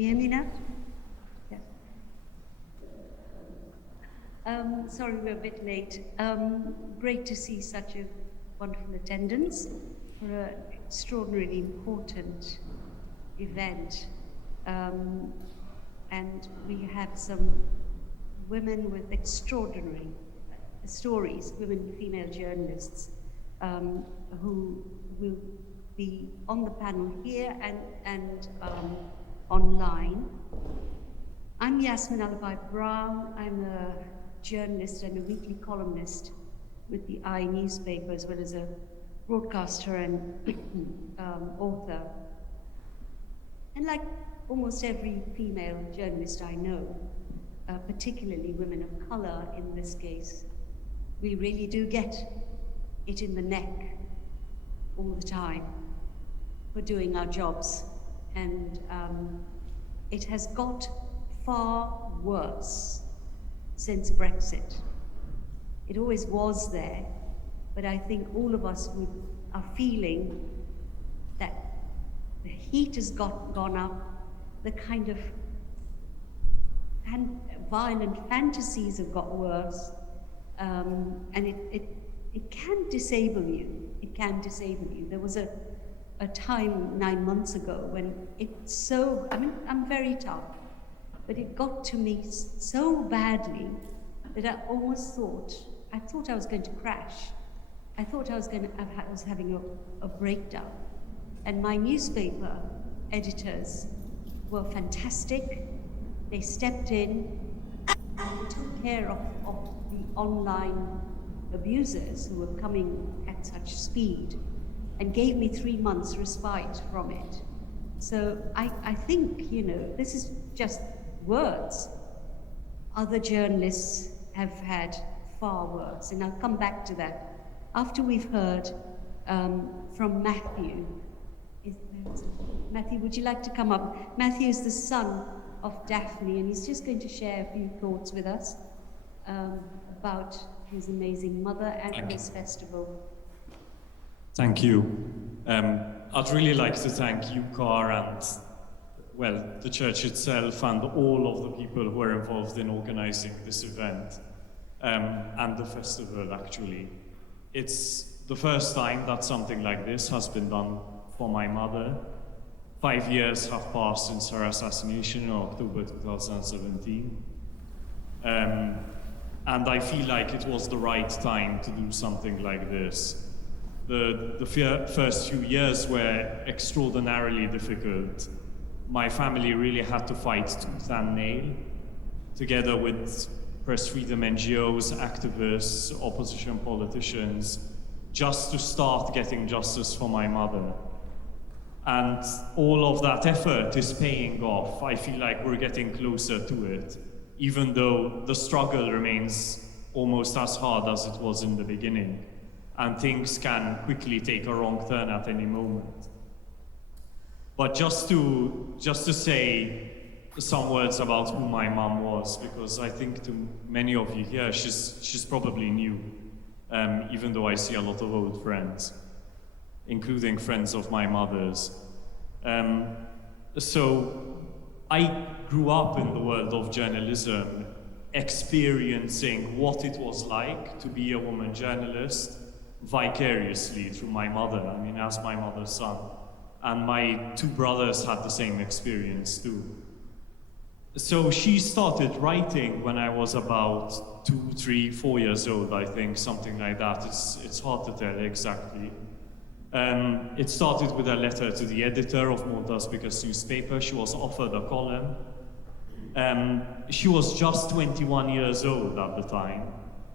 you hear me now? Yeah. Sorry we're a bit late. Great to see such a wonderful attendance for an extraordinarily important event. And we have some women with extraordinary stories, women female journalists, who will be on the panel here and online. I'm Yasmin Brown. I'm a journalist and a weekly columnist with the I newspaper, as well as a broadcaster and author. And like almost every female journalist I know, particularly women of color in this case, we really do get it in the neck all the time for doing our jobs. And it has got far worse since Brexit. It always was there, but I think all of us are feeling that the heat has gone up, the kind of violent fantasies have got worse, and it can disable you. It can disable you. There was a time 9 months ago when I'm very tough, but it got to me so badly that I almost thought I was going to crash. I thought I was having a breakdown. And my newspaper editors were fantastic. They stepped in and took care of the online abusers who were coming at such speed and gave me 3 months respite from it. So I think, this is just words. Other journalists have had far worse, and I'll come back to that after we've heard from Matthew. Matthew, would you like to come up? Matthew is the son of Daphne, and he's just going to share a few thoughts with us about his amazing mother and this festival. Thank you. I'd really like to thank you, Car, and the church itself and all of the people who are involved in organizing this event and the festival, actually. It's the first time that something like this has been done for my mother. 5 years have passed since her assassination in October 2017. And I feel like it was the right time to do something like this. The first few years were extraordinarily difficult. My family really had to fight tooth and nail, together with press freedom NGOs, activists, opposition politicians, just to start getting justice for my mother. And all of that effort is paying off. I feel like we're getting closer to it, even though the struggle remains almost as hard as it was in the beginning, and things can quickly take a wrong turn at any moment. But just to say some words about who my mom was, because I think to many of you here, she's probably new, even though I see a lot of old friends, including friends of my mother's. So I grew up in the world of journalism, experiencing what it was like to be a woman journalist vicariously through my mother, as my mother's son. And my 2 brothers had the same experience too. So she started writing when I was about 2, 3, 4 years old, I think, something like that. It's hard to tell exactly. It started with a letter to the editor of Malta's biggest newspaper. She was offered a column. She was just 21 years old at the time,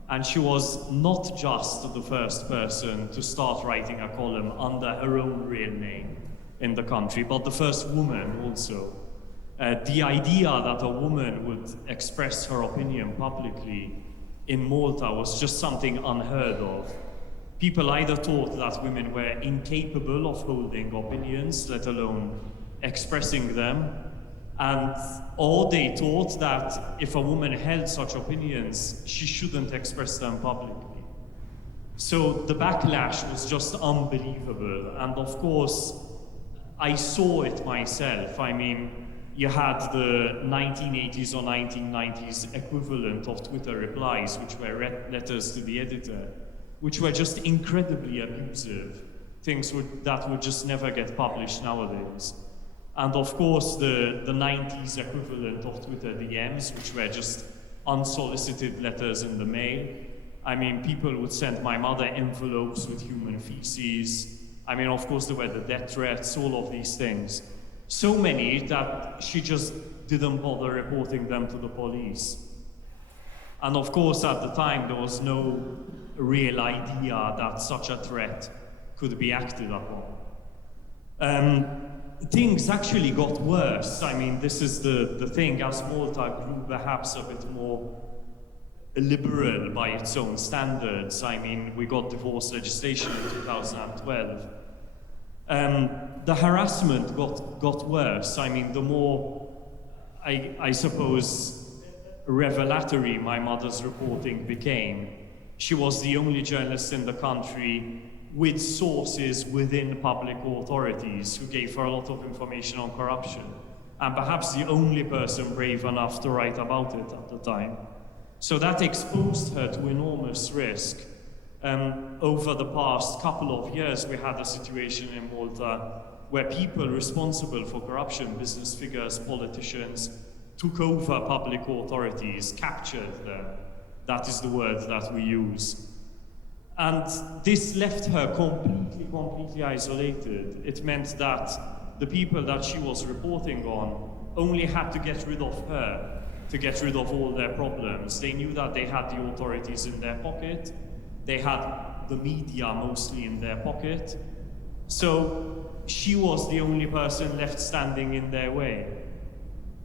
and she was not just the first person to start writing a column under her own real name in the country, but the first woman also. The idea that a woman would express her opinion publicly in Malta was just something unheard of. People either thought that women were incapable of holding opinions, let alone expressing them, or they thought that if a woman held such opinions, she shouldn't express them publicly. So the backlash was just unbelievable, and of course, I saw it myself. you had the 1980s or 1990s equivalent of Twitter replies, which were letters to the editor, which were just incredibly abusive, things that would just never get published nowadays. And of course, the 90s equivalent of Twitter DMs, which were just unsolicited letters in the mail. I mean, people would send my mother envelopes with human feces. I mean, of course, there were the death threats, all of these things. So many that she just didn't bother reporting them to the police. And of course, at the time, there was no real idea that such a threat could be acted upon. Things actually got worse. I mean, this is the thing, as Malta grew perhaps a bit more liberal by its own standards. I mean, we got divorce legislation in 2012. The harassment got worse. I mean, the more, I suppose, revelatory my mother's reporting became. She was the only journalist in the country with sources within public authorities who gave her a lot of information on corruption, and perhaps the only person brave enough to write about it at the time. So that exposed her to enormous risk. Over the past couple of years, we had a situation in Malta where people responsible for corruption, business figures, politicians, took over public authorities, captured them. That is the word that we use. And this left her completely isolated. It meant that the people that she was reporting on only had to get rid of her to get rid of all their problems. They knew that they had the authorities in their pocket. They had the media mostly in their pocket. So she was the only person left standing in their way.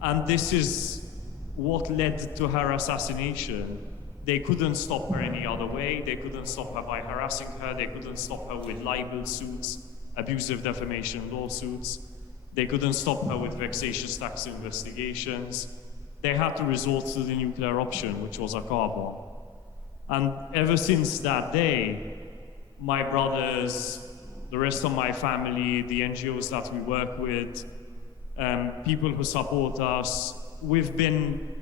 And this is what led to her assassination. They couldn't stop her any other way. They couldn't stop her by harassing her. They couldn't stop her with libel suits, abusive defamation lawsuits. They couldn't stop her with vexatious tax investigations. They had to resort to the nuclear option, which was a car bomb. And ever since that day, my brothers, the rest of my family, the NGOs that we work with, people who support us, we've been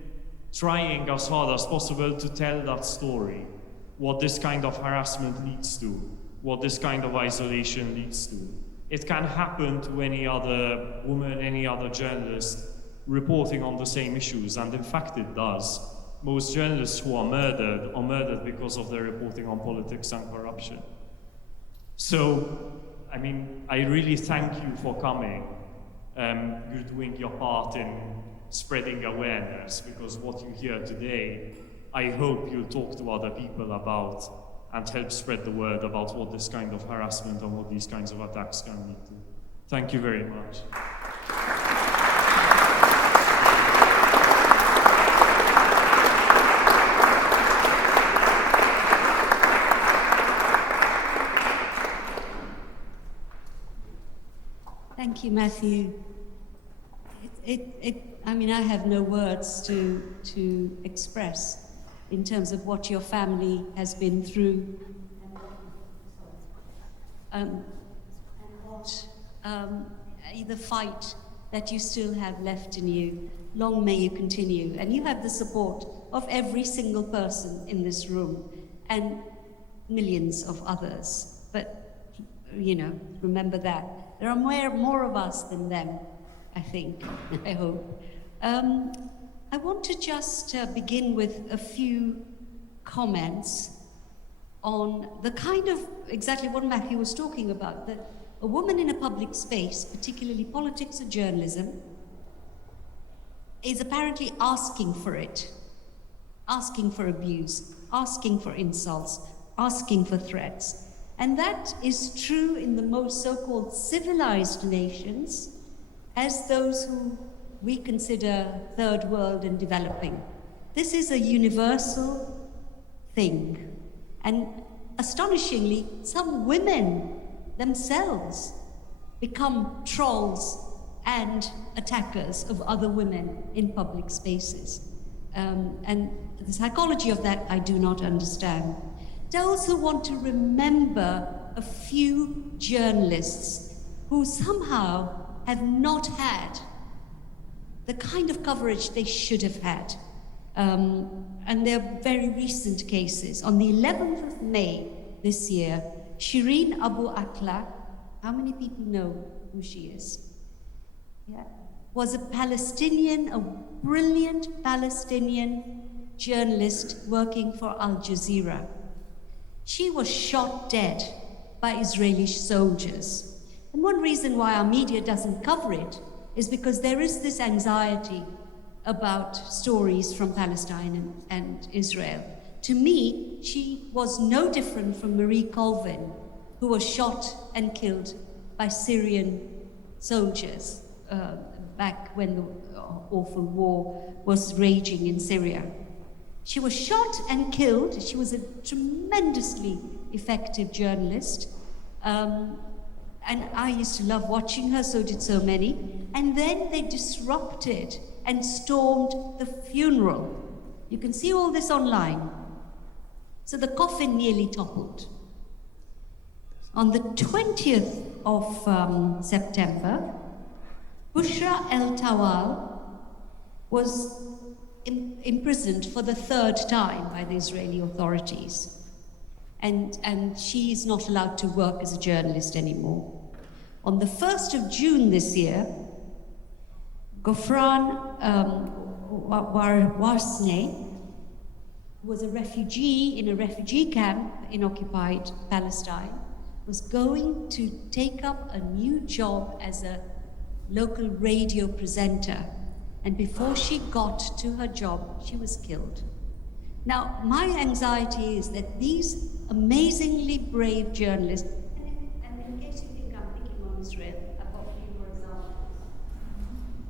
trying as hard as possible to tell that story, what this kind of harassment leads to, what this kind of isolation leads to. It can happen to any other woman, any other journalist reporting on the same issues, and in fact it does. Most journalists who are murdered because of their reporting on politics and corruption. So, I mean, I really thank you for coming. You're doing your part in spreading awareness, because what you hear today, I hope you'll talk to other people about and help spread the word about what this kind of harassment and what these kinds of attacks can lead to. Thank you very much. Thank you, Matthew. I mean, I have no words to express in terms of what your family has been through, and what the fight that you still have left in you. Long may you continue, and you have the support of every single person in this room and millions of others. But you know, remember that there are more of us than them. I think, I hope. I want to just begin with a few comments on the kind of, exactly what Matthew was talking about, that a woman in a public space, particularly politics or journalism, is apparently asking for it, asking for abuse, asking for insults, asking for threats. And that is true in the most so-called civilized nations, as those who we consider third world and developing. This is a universal thing. And astonishingly, some women themselves become trolls and attackers of other women in public spaces. And the psychology of that I do not understand. I also want to remember a few journalists who somehow have not had the kind of coverage they should have had. And they're very recent cases. On the 11th of May this year, Shireen Abu Akla, how many people know who she is? Yeah. Was a Palestinian, a brilliant Palestinian journalist working for Al Jazeera. She was shot dead by Israeli soldiers. And one reason why our media doesn't cover it is because there is this anxiety about stories from Palestine and Israel. To me, she was no different from Marie Colvin, who was shot and killed by Syrian soldiers back when the awful war was raging in Syria. She was shot and killed. She was a tremendously effective journalist. And I used to love watching her, so did so many. And then they disrupted and stormed the funeral. You can see all this online. So the coffin nearly toppled. On the 20th of September, Bushra El-Tawal was imprisoned for the 3rd time by the Israeli authorities. And she is not allowed to work as a journalist anymore. On the 1st of June this year, Gofran Warsne, who was a refugee in a refugee camp in occupied Palestine, was going to take up a new job as a local radio presenter. And before she got to her job, she was killed. Now, my anxiety is that these amazingly brave journalists, and in case you think I'm picking on Israel, I've got a few more examples.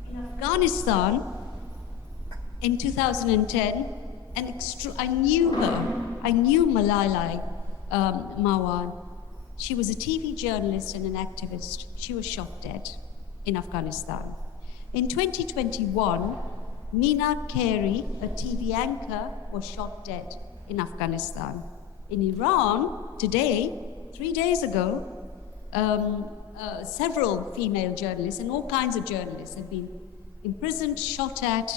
In Afghanistan, in 2010, I knew her. I knew Malalai Marwan. She was a TV journalist and an activist. She was shot dead in Afghanistan. In 2021, Meena Carey, a TV anchor, was shot dead in Afghanistan. In Iran, today, 3 days ago, several female journalists and all kinds of journalists have been imprisoned, shot at,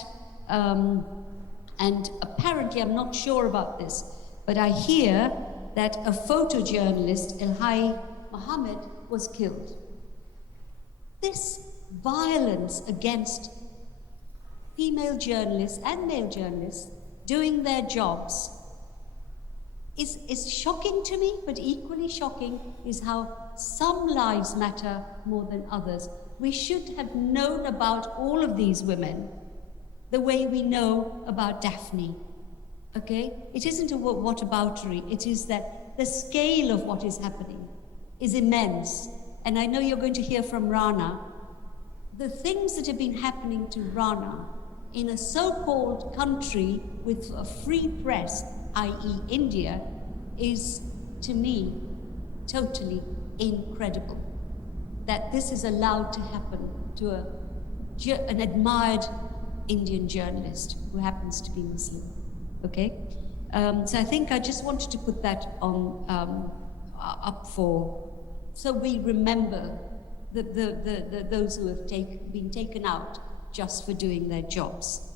and apparently, I'm not sure about this, but I hear that a photojournalist, Elhai Mohammed, was killed. This violence against female journalists and male journalists doing their jobs is shocking to me, but equally shocking is how some lives matter more than others. We should have known about all of these women the way we know about Daphne, okay? It isn't a whataboutery, it is that the scale of what is happening is immense. And I know you're going to hear from Rana. The things that have been happening to Rana in a so-called country with a free press, i.e. India, is, to me, totally incredible. That this is allowed to happen to an admired Indian journalist who happens to be Muslim, okay? So I think I just wanted to put that on up for, so we remember those who have been taken out just for doing their jobs.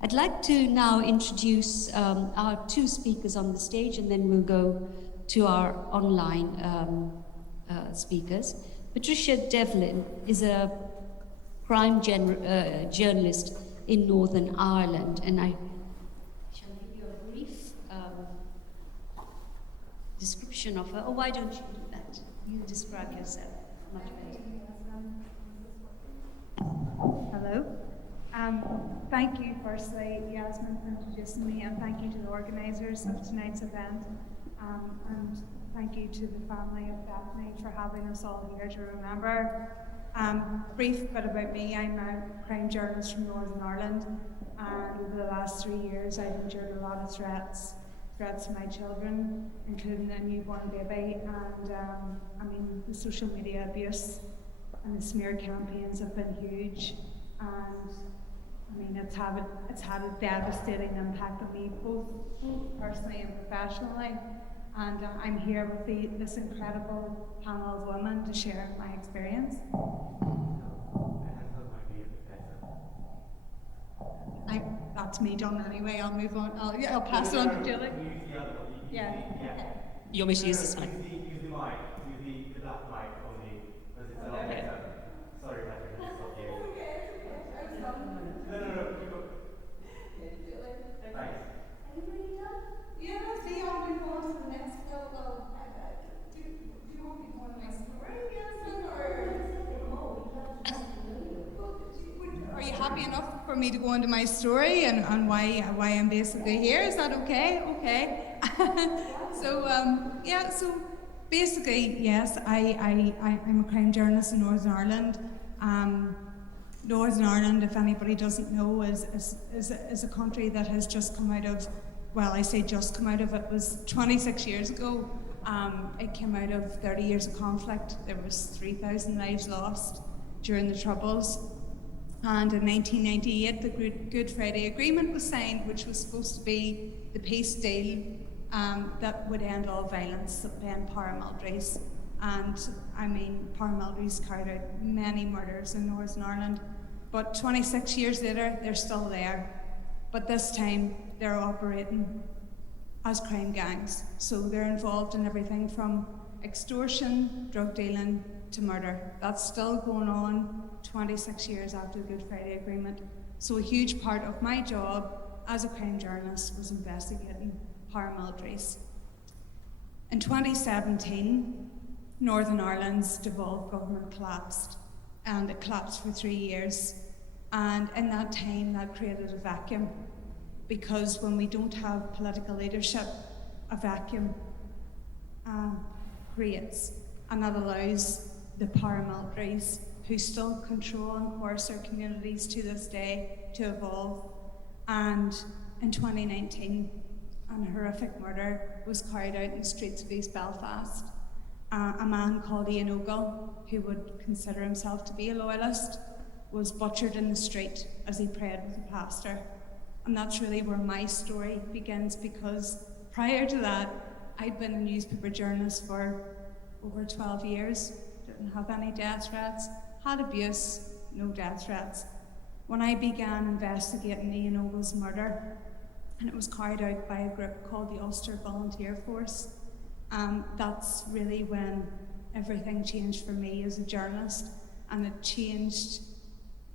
I'd like to now introduce our 2 speakers on the stage, and then we'll go to our online speakers. Patricia Devlin is a crime journalist in Northern Ireland, and I shall give you a brief description of her. Oh, why don't you do that? You describe yourself much better. Hello. Thank you, firstly, Yasmin, for introducing me, and thank you to the organisers of tonight's event, and thank you to the family of Daphne for having us all here to remember. Brief bit about me. I'm a crime journalist from Northern Ireland, and over the last 3 years I've endured a lot of threats to my children, including a newborn baby, and the social media abuse and the smear campaigns have been huge, and it's had a devastating impact on me, both personally and professionally. And I'm here with this incredible panel of women to share my experience. that's me done anyway. I'll move on. I'll pass it on to Julie. Yeah. You want me to use this mic? Use the mic. Use the left mic only. Because it's a lot better. Sorry, Patrick, I stopped you. No. Thanks. Yeah, let's see. I'll move on to the next. Do you want me to go on my story, Yasmin, or are you happy enough for me to go into my story and why I'm basically here? Is that okay? Okay. So basically, yes, I'm a crime journalist in Northern Ireland. Northern Ireland, if anybody doesn't know, is a country that has just come out of, well, I say just come out of, it was 26 years ago. It came out of 30 years of conflict. There was 3,000 lives lost during the Troubles. And in 1998, the Good Friday Agreement was signed, which was supposed to be the peace deal that would end all violence, that would end paramilitaries. And I mean, paramilitaries carried out many murders in Northern Ireland. But 26 years later, they're still there. But this time, they're operating as crime gangs. So they're involved in everything from extortion, drug dealing, to murder. That's still going on 26 years after the Good Friday Agreement. So a huge part of my job as a crime journalist was investigating paramilitaries. In 2017, Northern Ireland's devolved government collapsed, and it collapsed for 3 years. And in that time, that created a vacuum, because when we don't have political leadership, a vacuum creates, and that allows the paramilitaries, who still control and coerce our communities to this day, to evolve. And in 2019, a horrific murder was carried out in the streets of East Belfast. A man called Ian Ogle, who would consider himself to be a loyalist, was butchered in the street as he prayed with a pastor. And that's really where my story begins, because prior to that, I'd been a newspaper journalist for over 12 years, didn't have any death threats, had abuse, no death threats. When I began investigating Ian Ogle's murder, and it was carried out by a group called the Ulster Volunteer Force, that's really when everything changed for me as a journalist, and it changed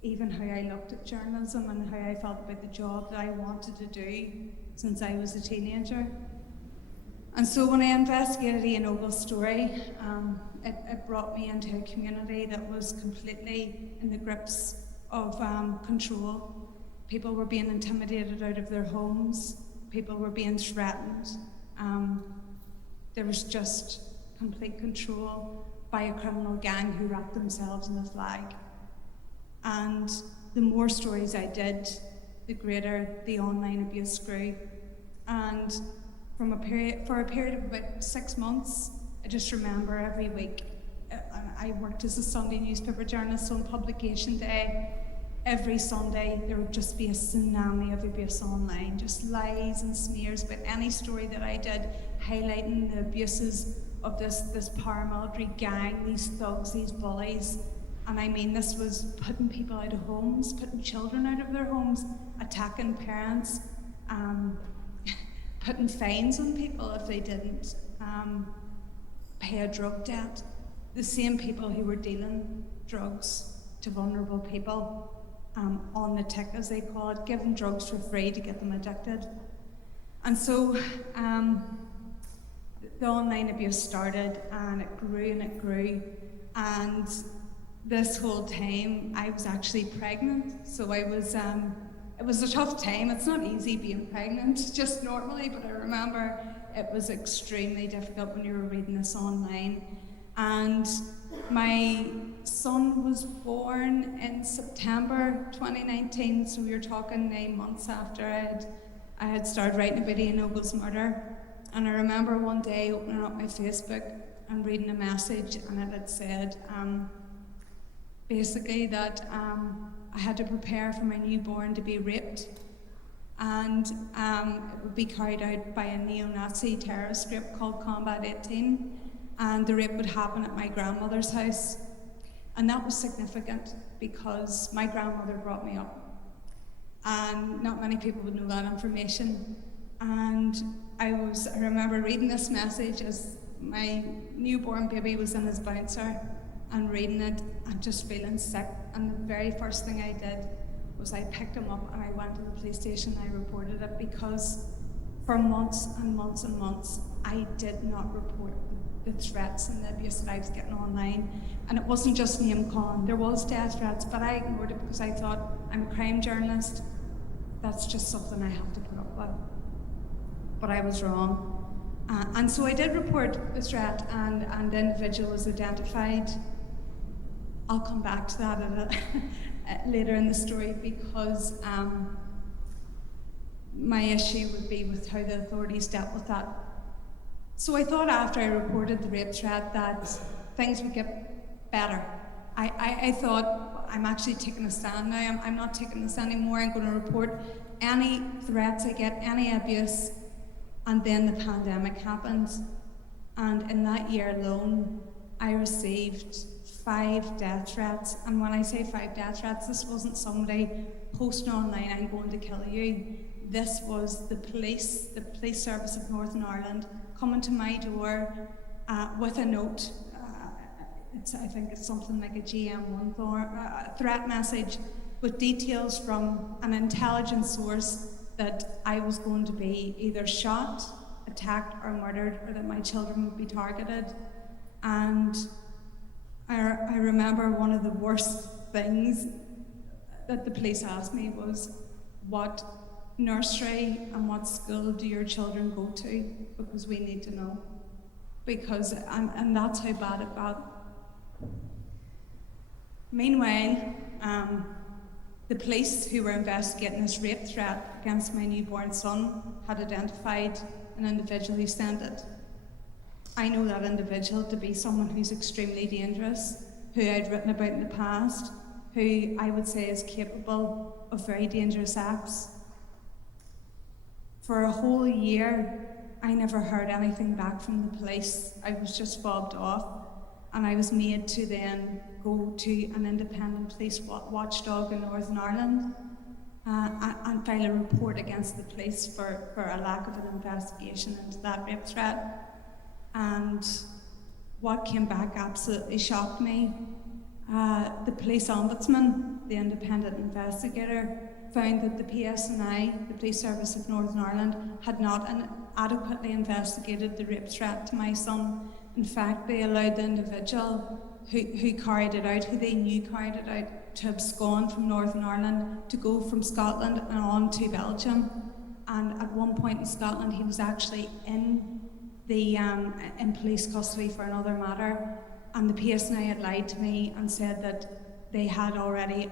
even how I looked at journalism and how I felt about the job that I wanted to do since I was a teenager. And so when I investigated Ian Ogle's story, it brought me into a community that was completely in the grips of control. People were being intimidated out of their homes. People were being threatened. There was just complete control by a criminal gang who wrapped themselves in a flag. And the more stories I did, the greater the online abuse grew. And for a period of about 6 months, I just remember every week, I worked as a Sunday newspaper journalist, so on publication day, every Sunday there would just be a tsunami of abuse online, just lies and smears about any story that I did, highlighting the abuses of this paramilitary gang, these thugs, these bullies. And I mean, this was putting people out of homes, putting children out of their homes, attacking parents, putting fines on people if they didn't pay a drug debt. The same people who were dealing drugs to vulnerable people on the tick, as they call it, giving drugs for free to get them addicted. And so the online abuse started, and it grew and it grew. And this whole time, I was actually pregnant. So I was, it was a tough time. It's not easy being pregnant, just normally, but I remember it was extremely difficult when you were reading this online. And my son was born in September 2019, so we were talking 9 months after I had started writing about Ian Ogle's murder. And I remember one day opening up my Facebook and reading a message, and it had said, basically that I had to prepare for my newborn to be raped, and it would be carried out by a neo-Nazi terrorist group called Combat 18, and the rape would happen at my grandmother's house. And that was significant because my grandmother brought me up. and not many people would know that information. And I remember reading this message as my newborn baby was in his bouncer, and reading it and just feeling sick. And the very first thing I did was I picked him up and I went to the police station and I reported it, because for months and months and months I did not report the threats and the abuse that I was getting online. And it wasn't just name calling, there was death threats, but I ignored it because I thought, I'm a crime journalist, that's just something I have to put up with. But I was wrong. And so I did report the threat, and the individual was identified. I'll come back to that later in the story, because my issue would be with how the authorities dealt with that. So I thought after I reported the rape threat that things would get better. I thought, I'm actually taking a stand now. I'm not taking this anymore. I'm going to report any threats I get, any abuse. And then the pandemic happened. And in that year alone, I received 5 death threats. And when I say 5 death threats, this wasn't somebody posting online, I'm going to kill you. This was the police service of Northern Ireland, coming to my door with a note. I think it's something like a GM1 threat message with details from an intelligence source that I was going to be either shot, attacked or murdered, or that my children would be targeted. And I remember one of the worst things that the police asked me was, what nursery and what school do your children go to? Because we need to know. Because, and that's how bad it got. Meanwhile, the police who were investigating this rape threat against my newborn son had identified an individual who sent it. I know that individual to be someone who's extremely dangerous, who I'd written about in the past, who I would say is capable of very dangerous acts. For a whole year, I never heard anything back from the police. I was just fobbed off, and I was made to then go to an independent police watchdog in Northern Ireland and file a report against the police for a lack of an investigation into that rape threat. And what came back absolutely shocked me. The police ombudsman, the independent investigator, found that the PSNI, the Police Service of Northern Ireland, had not adequately investigated the rape threat to my son. In fact, they allowed the individual who carried it out, who they knew carried it out, to abscond from Northern Ireland, to go from Scotland and on to Belgium. And at one point in Scotland, he was actually in police custody for another matter. And the PSNI had lied to me and said that they had already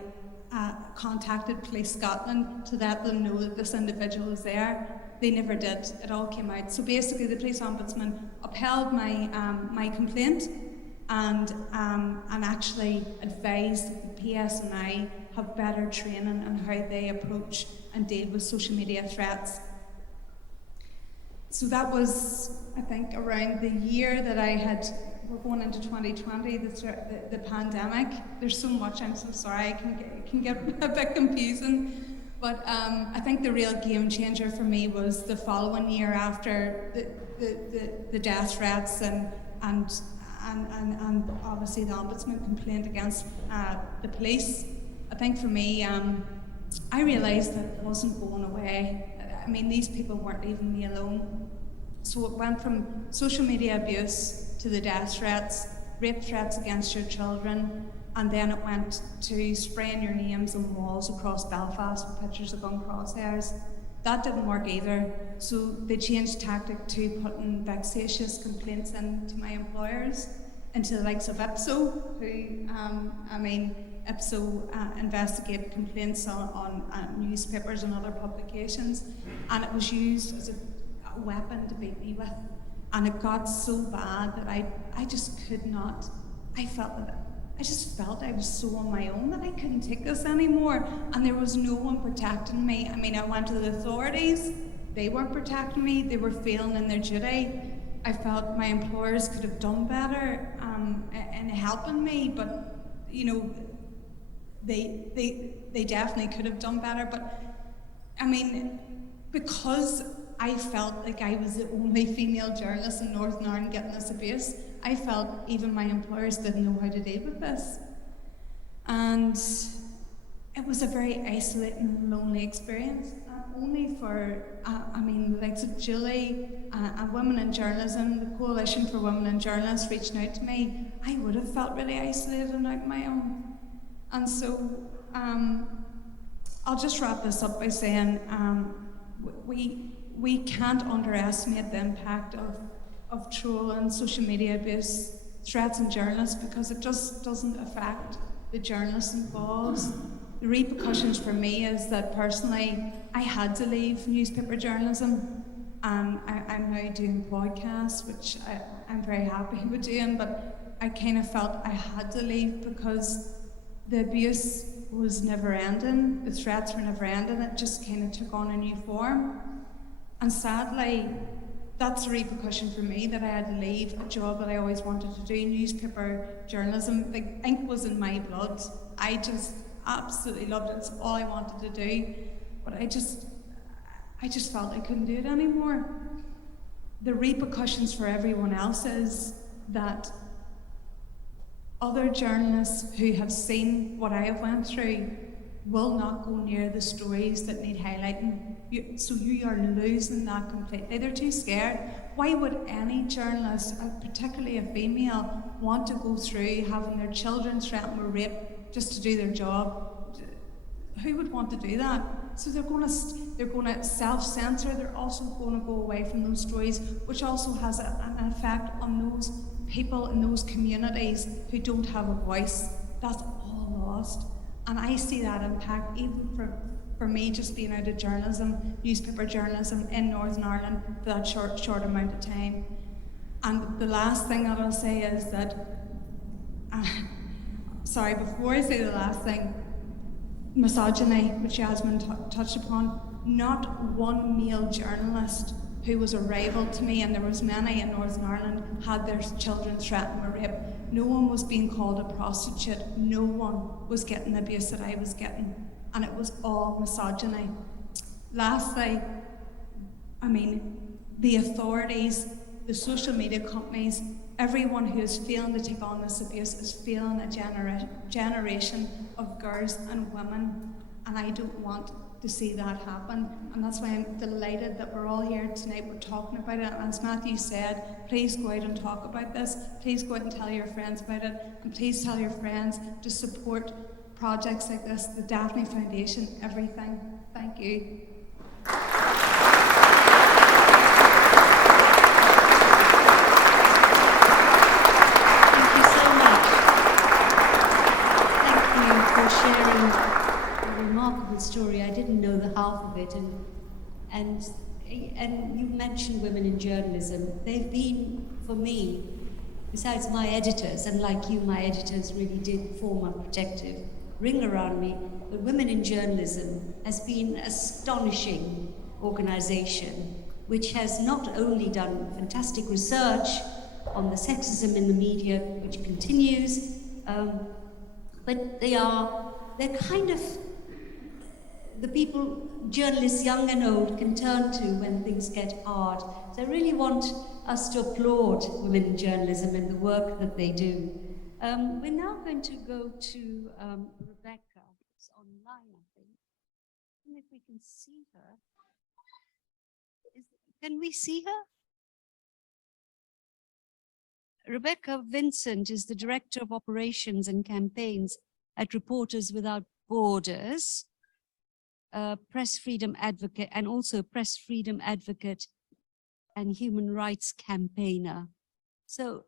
contacted Police Scotland to let them know that this individual was there. They never did. It all came out. So basically, the police ombudsman upheld my complaint and actually advised that the PSNI have better training on how they approach and deal with social media threats. So that was, I think, around the year that we're going into 2020, the pandemic. There's so much, I'm so sorry, it can get a bit confusing. But I think the real game changer for me was the following year after the death threats and obviously the ombudsman complaint against the police. I think for me, I realised that it wasn't going away. I mean, these people weren't leaving me alone. So it went from social media abuse to the death threats, rape threats against your children, and then it went to spraying your names on walls across Belfast with pictures of gun crosshairs. That didn't work either, so they changed tactic to putting vexatious complaints into my employers, into the likes of IPSO, who, IPSO investigate complaints on newspapers and other publications, and it was used as a weapon to beat me with. And it got so bad that I just could not, I just felt I was so on my own that I couldn't take this anymore, and there was no one protecting me. I mean, I went to the authorities, they weren't protecting me, they were failing in their duty. I felt my employers could have done better in helping me, but you know, they definitely could have done better. But I mean, because I felt like I was the only female journalist in Northern Ireland getting this abuse, I felt even my employers didn't know how to deal with this. And it was a very isolating and lonely experience. Only for, I mean, the likes of Julie and Women in Journalism, the Coalition for Women in Journalists reaching out to me, I would have felt really isolated and out on my own. And so I'll just wrap this up by saying we can't underestimate the impact of trolling, social media abuse, threats on journalists, because it just doesn't affect the journalists involved. The repercussions for me is that personally, I had to leave newspaper journalism, and I'm now doing podcasts, which I'm very happy with doing, but I kind of felt I had to leave because the abuse was never ending, the threats were never ending, it just kind of took on a new form. And sadly, that's a repercussion for me, that I had to leave a job that I always wanted to do, newspaper journalism. Like, ink was in my blood. I just absolutely loved it. It's all I wanted to do. But I just felt I couldn't do it anymore. The repercussions for everyone else is that other journalists who have seen what I have went through will not go near the stories that need highlighting. So you are losing that completely. They're too scared. Why would any journalist, particularly a female, want to go through having their children threatened with rape just to do their job? Who would want to do that? So they're going to self-censor. They're also going to go away from those stories, which also has an effect on those people in those communities who don't have a voice. That's all lost. And I see that impact even for me just being out of journalism, newspaper journalism in Northern Ireland for that short amount of time. And the last thing that I'll say is that, sorry, before I say the last thing, misogyny, which Yasmin touched upon, not one male journalist who was a rival to me, and there was many in Northern Ireland, had their children threatened with rape. No one was being called a prostitute. No one was getting the abuse that I was getting. And it was all misogyny. Lastly, I mean, the authorities, the social media companies, everyone who is failing to take on this abuse is failing a generation of girls and women. And I don't want to see that happen. And that's why I'm delighted that we're all here tonight, we're talking about it. And as Matthew said, please go out and talk about this. Please go out and tell your friends about it. And please tell your friends to support projects like this, the Daphne Foundation, everything. Thank you. Thank you so much. Thank you for sharing a remarkable story. I didn't know the half of it, and you mentioned women in journalism. They've been, for me, besides my editors, and like you, my editors really did form a protective ring around me, but Women in Journalism has been an astonishing organization which has not only done fantastic research on the sexism in the media, which continues, but they're kind of the people journalists young and old can turn to when things get hard. So I really want us to applaud Women in Journalism and the work that they do. We're now going to go to Rebecca, who's online, I think. I don't know if we can see her. Can we see her? Rebecca Vincent is the Director of Operations and Campaigns at Reporters Without Borders, press freedom advocate, and also press freedom advocate and human rights campaigner. So,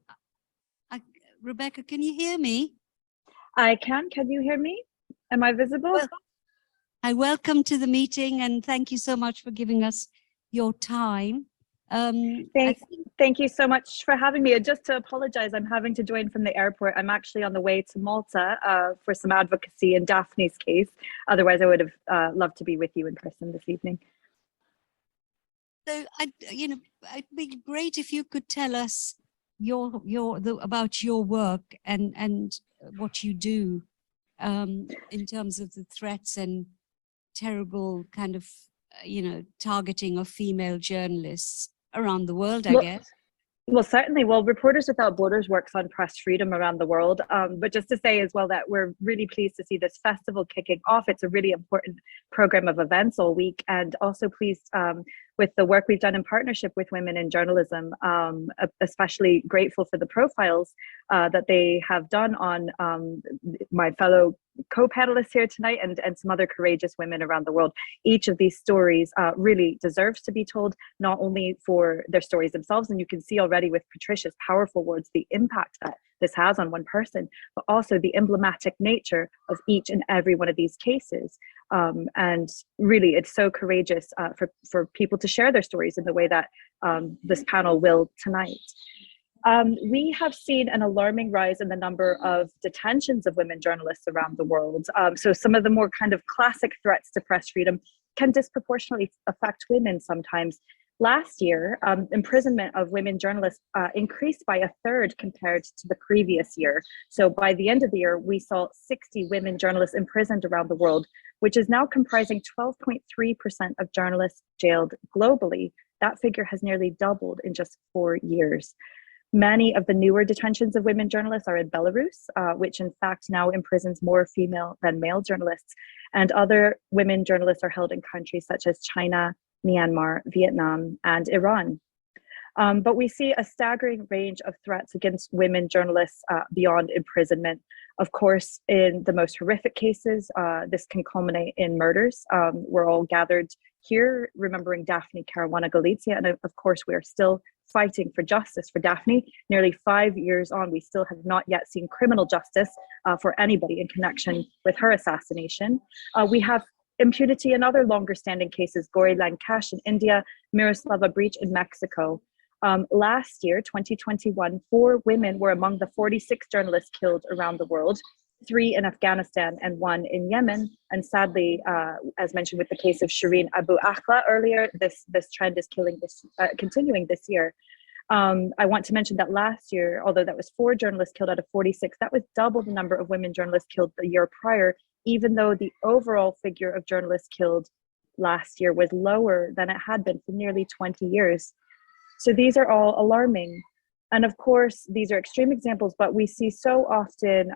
Rebecca, can you hear me? I can. Can you hear me? Am I visible? Well, I welcome to the meeting and thank you so much for giving us your time. Thank you so much for having me. And just to apologize, I'm having to join from the airport. I'm actually on the way to Malta for some advocacy in Daphne's case. Otherwise, I would have loved to be with you in person this evening. So, it'd be great if you could tell us about your work and what you do in terms of the threats and terrible kind of targeting of female journalists around the world, I Look, guess? Well, certainly. Well, Reporters Without Borders works on press freedom around the world. But just to say as well that we're really pleased to see this festival kicking off. It's a really important program of events all week, and also pleased with the work we've done in partnership with women in journalism, especially grateful for the profiles that they have done on my fellow co-panelists here tonight and some other courageous women around the world. Each of these stories really deserves to be told, not only for their stories themselves, and you can see already with Patricia's powerful words the impact that this has on one person, but also the emblematic nature of each and every one of these cases. And really, it's so courageous for people to share their stories in the way that this panel will tonight. We have seen an alarming rise in the number of detentions of women journalists around the world. So some of the more kind of classic threats to press freedom can disproportionately affect women sometimes. Last year, imprisonment of women journalists increased by a third compared to the previous year. So by the end of the year, we saw 60 women journalists imprisoned around the world, which is now comprising 12.3% of journalists jailed globally. That figure has nearly doubled in just 4 years. Many of the newer detentions of women journalists are in Belarus, which in fact now imprisons more female than male journalists. And other women journalists are held in countries such as China, Myanmar, Vietnam, and Iran. But we see a staggering range of threats against women journalists beyond imprisonment. Of course, in the most horrific cases, this can culminate in murders. We're all gathered here remembering Daphne Caruana Galizia, and of course we are still fighting for justice for Daphne. Nearly 5 years on, we still have not yet seen criminal justice for anybody in connection with her assassination. We have impunity in other longer standing cases, Gauri Lankesh in India, Miroslava Breach in Mexico. Last year, 2021, 4 women were among the 46 journalists killed around the world, 3 in Afghanistan and 1 in Yemen. And sadly, as mentioned with the case of Shireen Abu Akleh earlier, this trend is continuing this year. I want to mention that last year, although that was 4 journalists killed out of 46, that was double the number of women journalists killed the year prior, even though the overall figure of journalists killed last year was lower than it had been for nearly 20 years. So these are all alarming. And of course, these are extreme examples, but we see so often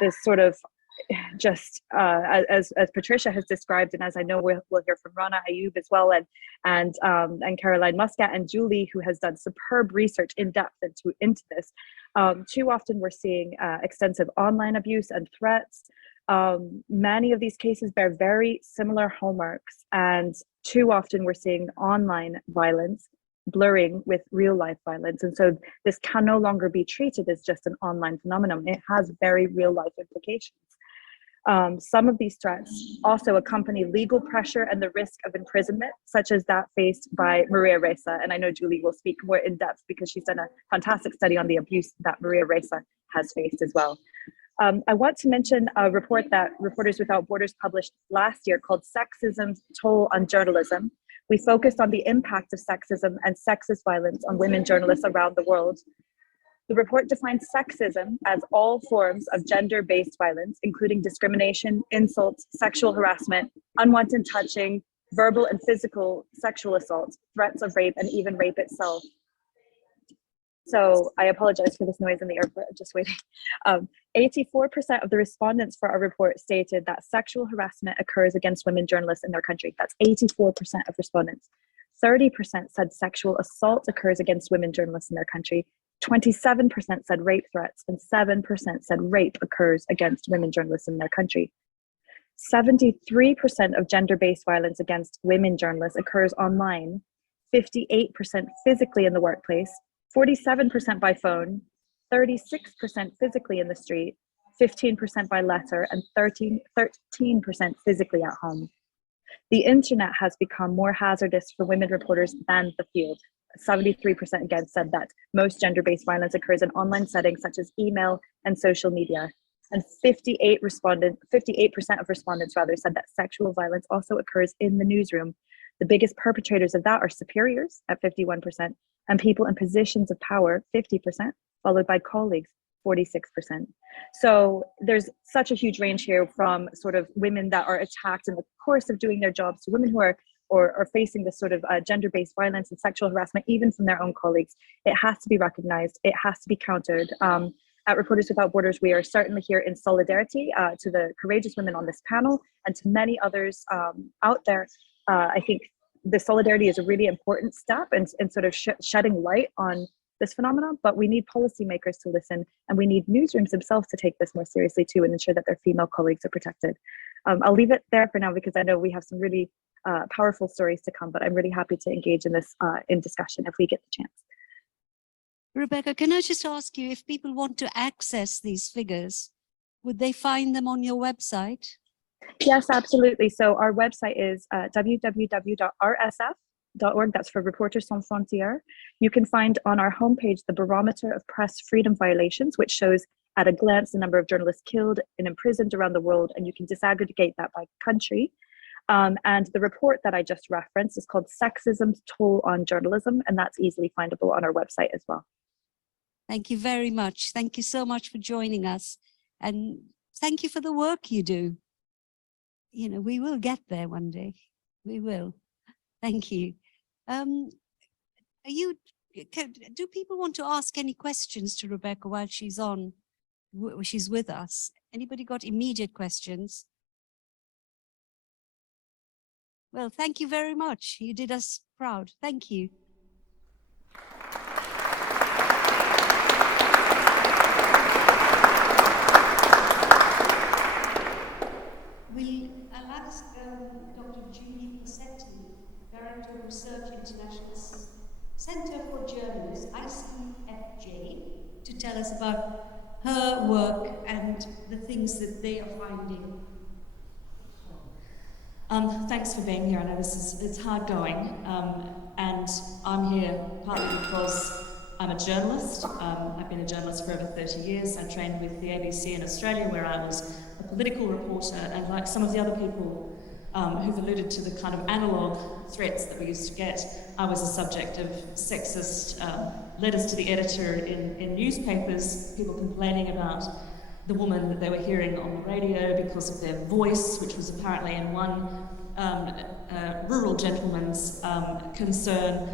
this sort of just as Patricia has described, and as I know we'll hear from Rana Ayub as well, and Caroline Muscat and Julie, who has done superb research in depth into this. Too often we're seeing extensive online abuse and threats. Many of these cases bear very similar hallmarks, and too often we're seeing online violence blurring with real life violence. And so this can no longer be treated as just an online phenomenon. It has very real life implications. Some of these threats also accompany legal pressure and the risk of imprisonment, such as that faced by Maria Ressa. And I know Julie will speak more in depth because she's done a fantastic study on the abuse that Maria Ressa has faced as well. I want to mention a report that Reporters Without Borders published last year called Sexism's Toll on Journalism. We focused on the impact of sexism and sexist violence on women journalists around the world. The report defines sexism as all forms of gender-based violence, including discrimination, insults, sexual harassment, unwanted touching, verbal and physical sexual assault, threats of rape, and even rape itself. So I apologize for this noise in the airport, I'm just waiting. 84% of the respondents for our report stated that sexual harassment occurs against women journalists in their country. That's 84% of respondents. 30% said sexual assault occurs against women journalists in their country. 27% said rape threats, and 7% said rape occurs against women journalists in their country. 73% of gender-based violence against women journalists occurs online, 58% physically in the workplace, 47% by phone, 36% physically in the street, 15% by letter, and 13% physically at home. The internet has become more hazardous for women reporters than the field. 73% again said that most gender-based violence occurs in online settings such as email and social media. And 58% of respondents said that sexual violence also occurs in the newsroom. The biggest perpetrators of that are superiors at 51%, and people in positions of power, 50%, followed by colleagues, 46%. So there's such a huge range here, from sort of women that are attacked in the course of doing their jobs to women who are or facing this sort of gender-based violence and sexual harassment, even from their own colleagues. It has to be recognized, it has to be countered. At Reporters Without Borders, we are certainly here in solidarity to the courageous women on this panel and to many others out there. I think the solidarity is a really important step in sort of shedding light on this phenomenon, but we need policymakers to listen, and we need newsrooms themselves to take this more seriously too and ensure that their female colleagues are protected. I'll leave it there for now because I know we have some really powerful stories to come, but I'm really happy to engage in this in discussion if we get the chance. Rebecca, can I just ask you, if people want to access these figures, would they find them on your website? Yes, absolutely. So our website is www.rsf.org. That's for Reporters Sans Frontières. You can find on our homepage the barometer of press freedom violations, which shows at a glance the number of journalists killed and imprisoned around the world, and you can disaggregate that by country. And the report that I just referenced is called Sexism's Toll on Journalism, and that's easily findable on our website as well. Thank you very much. Thank you so much for joining us. And thank you for the work you do. You know, we will get there one day. We will. Thank you. Do people want to ask any questions to Rebecca while she's with us? Anybody got immediate questions? Well, thank you very much. You did us proud. Thank you. I'll ask Dr. Julie Posetti, Director of Research International Center for Journalists, ICFJ, to tell us about her work and the things that they are finding. Thanks for being here. I know it's hard going, and I'm here partly because I'm a journalist. I've been a journalist for over 30 years. I trained with the ABC in Australia, where I was a political reporter, and like some of the other people who've alluded to the kind of analogue threats that we used to get, I was a subject of sexist letters to the editor in newspapers, people complaining about the woman that they were hearing on the radio because of their voice, which was apparently in one rural gentleman's concern,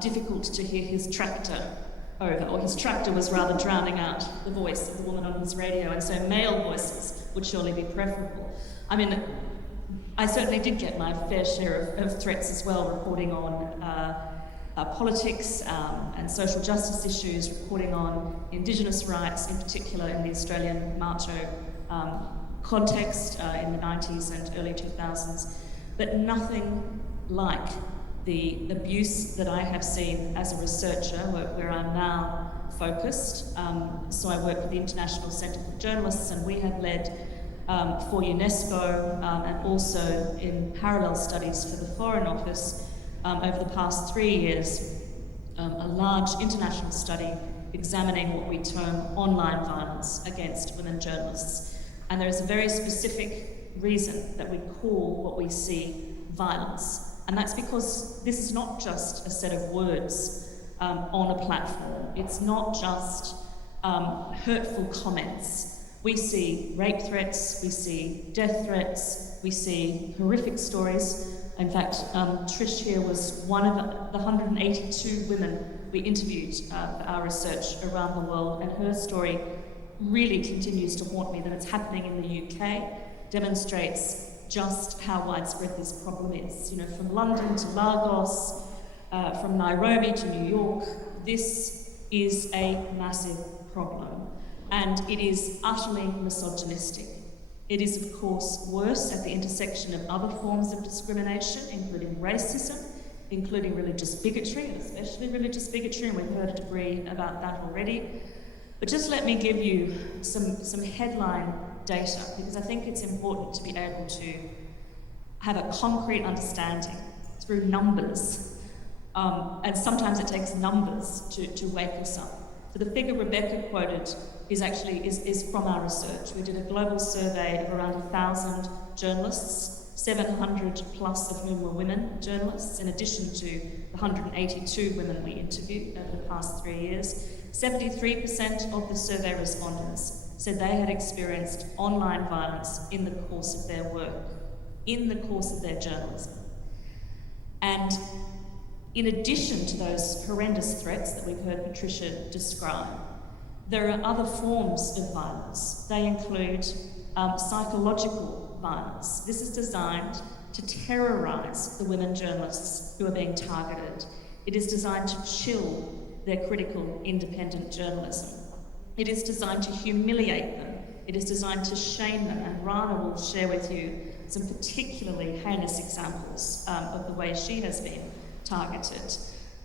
difficult to hear his tractor over, or his tractor was rather drowning out the voice of the woman on his radio, and so male voices would surely be preferable. I mean, I certainly did get my fair share of threats as well, reporting on politics and social justice issues, reporting on Indigenous rights, in particular in the Australian macho context in the 90s and early 2000s, but nothing like the abuse that I have seen as a researcher, where I'm now focused. So I work with the International Center for Journalists, and we have led for UNESCO and also in parallel studies for the Foreign Office over the past 3 years, a large international study examining what we term online violence against women journalists. And there is a very specific reason that we call what we see violence. And that's because this is not just a set of words on a platform. It's not just hurtful comments. We see rape threats, we see death threats, we see horrific stories. In fact, Trish here was one of the 182 women we interviewed for our research around the world, and her story really continues to haunt me. That it's happening in the UK demonstrates just how widespread this problem is. You know, from London to Lagos, from Nairobi to New York, this is a massive problem, and it is utterly misogynistic. It is, of course, worse at the intersection of other forms of discrimination, including racism, including religious bigotry, and especially religious bigotry, and we've heard a degree about that already. But just let me give you some headline data, because I think it's important to be able to have a concrete understanding through numbers. And sometimes it takes numbers to wake us up. So the figure Rebecca quoted is from our research. We did a global survey of around 1,000 journalists, 700 plus of whom were women journalists, in addition to the 182 women we interviewed over the past 3 years. 73% of the survey respondents said they had experienced online violence in the course of their work, in the course of their journalism. And in addition to those horrendous threats that we've heard Patricia describe, there are other forms of violence. They include psychological violence. This is designed to terrorise the women journalists who are being targeted. It is designed to chill their critical, independent journalism. It is designed to humiliate them. It is designed to shame them, and Rana will share with you some particularly heinous examples of the way she has been targeted.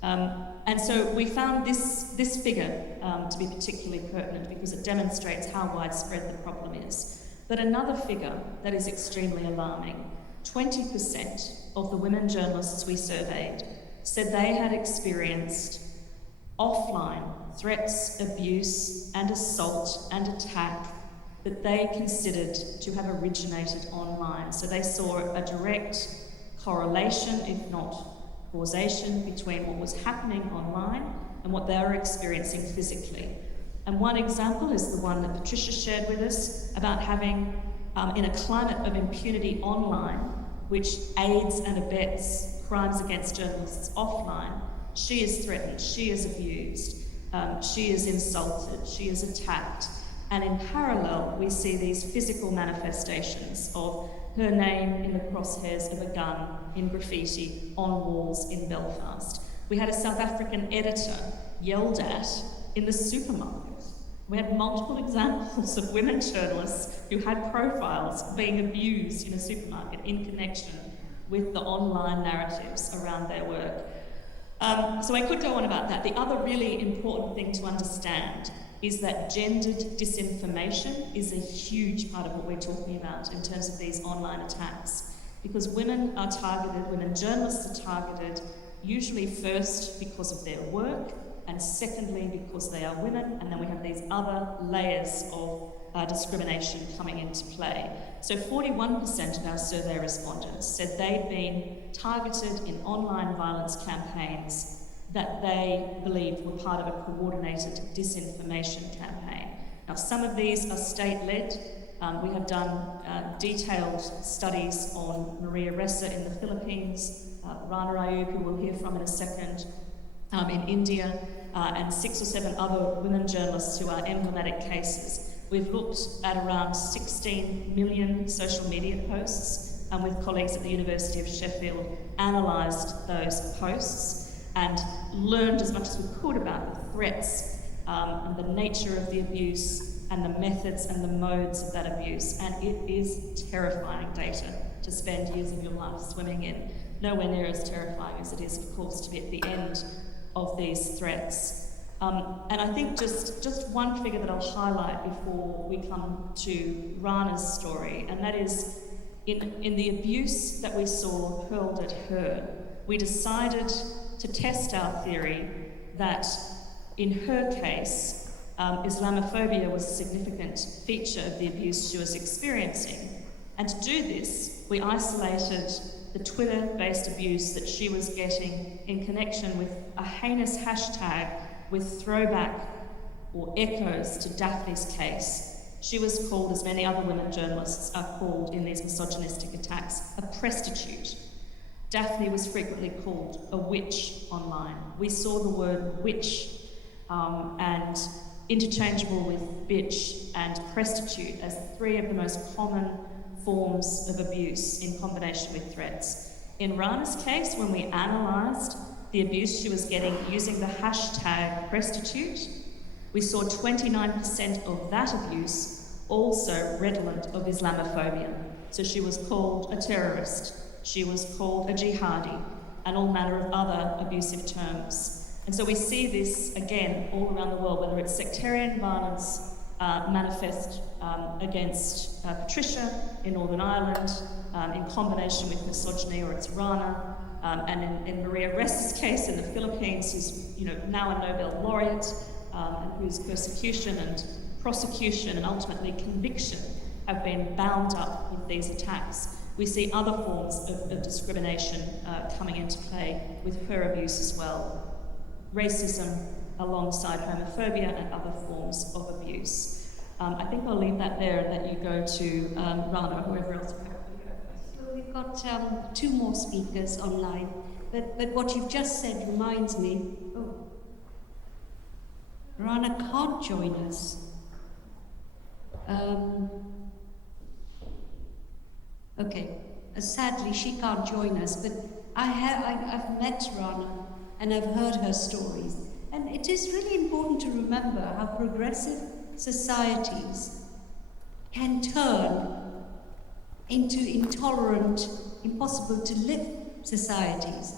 And so we found this figure to be particularly pertinent because it demonstrates how widespread the problem is. But another figure that is extremely alarming, 20% of the women journalists we surveyed said they had experienced offline threats, abuse and assault and attack that they considered to have originated online. So they saw a direct correlation, if not causation, between what was happening online and what they were experiencing physically. And one example is the one that Patricia shared with us about having, in a climate of impunity online, which aids and abets crimes against journalists offline, she is threatened, she is abused, she is insulted, she is attacked. And in parallel, we see these physical manifestations of her name in the crosshairs of a gun, in graffiti, on walls in Belfast. We had a South African editor yelled at in the supermarket. We had multiple examples of women journalists who had profiles being abused in a supermarket in connection with the online narratives around their work. So I could go on about that. The other really important thing to understand is that gendered disinformation is a huge part of what we're talking about in terms of these online attacks. Because women are targeted, women journalists are targeted, usually first because of their work, and secondly because they are women, and then we have these other layers of discrimination coming into play. So 41% of our survey respondents said they'd been targeted in online violence campaigns that they believed were part of a coordinated disinformation campaign. Now, some of these are state-led. We have done detailed studies on Maria Ressa in the Philippines, Rana Ayub, who we'll hear from in a second, in India, and 6 or 7 other women journalists who are emblematic cases. We've looked at around 16 million social media posts, and with colleagues at the University of Sheffield, analysed those posts and learned as much as we could about the threats and the nature of the abuse and the methods and the modes of that abuse. And it is terrifying data to spend years of your life swimming in. Nowhere near as terrifying as it is, of course, to be at the end of these threats. And I think just one figure that I'll highlight before we come to Rana's story, and that is in the abuse that we saw hurled at her, we decided to test our theory that in her case, Islamophobia was a significant feature of the abuse she was experiencing. And to do this, we isolated the Twitter-based abuse that she was getting in connection with a heinous hashtag with throwback or echoes to Daphne's case. She was called, as many other women journalists are called in these misogynistic attacks, a prostitute. Daphne was frequently called a witch online. We saw the word witch and interchangeable with bitch and prostitute as 3 of the most common forms of abuse in combination with threats. In Rana's case, when we analysed the abuse she was getting using the hashtag prostitute, we saw 29% of that abuse also redolent of Islamophobia. So she was called a terrorist, she was called a jihadi, and all manner of other abusive terms. And so we see this again all around the world, whether it's sectarian violence manifest against Patricia in Northern Ireland, in combination with misogyny, or it's Rana, and in Maria Ressa's case in the Philippines, who's now a Nobel laureate, and whose persecution and prosecution and ultimately conviction have been bound up with these attacks. We see other forms of discrimination coming into play with her abuse as well. Racism alongside homophobia and other forms of abuse. I think I'll leave that there and let you go to Rana or whoever else. So we've got 2 more speakers online. But what you've just said reminds me, Caruana can't join us. Okay, sadly she can't join us, but I've met Rana and I've heard her stories. And it is really important to remember how progressive societies can turn into intolerant, impossible to live societies.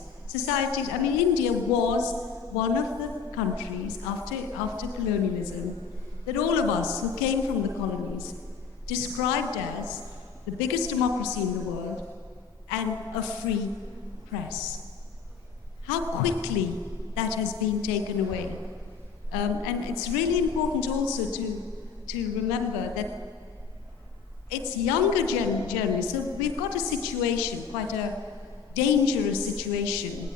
I mean, India was one of the countries after colonialism that all of us who came from the colonies described as the biggest democracy in the world and a free press. How quickly that has been taken away. And it's really important also to remember that it's younger journalists. So we've got a situation, quite a dangerous situation,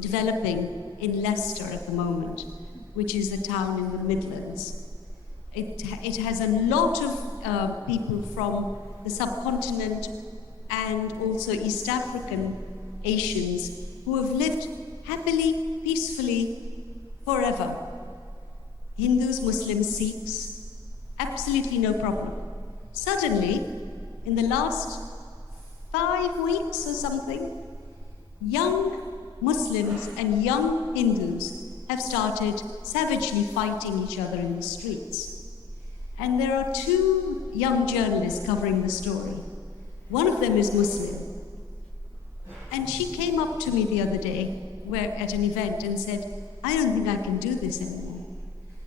developing in Leicester at the moment, which is a town in the Midlands. It has a lot of people from the subcontinent and also East African Asians who have lived happily, peacefully, forever. Hindus, Muslims, Sikhs, absolutely no problem. Suddenly, in the last 5 weeks or something, young Muslims and young Hindus have started savagely fighting each other in the streets. And there are 2 young journalists covering the story. One of them is Muslim. And she came up to me the other day at an event and said, I don't think I can do this anymore.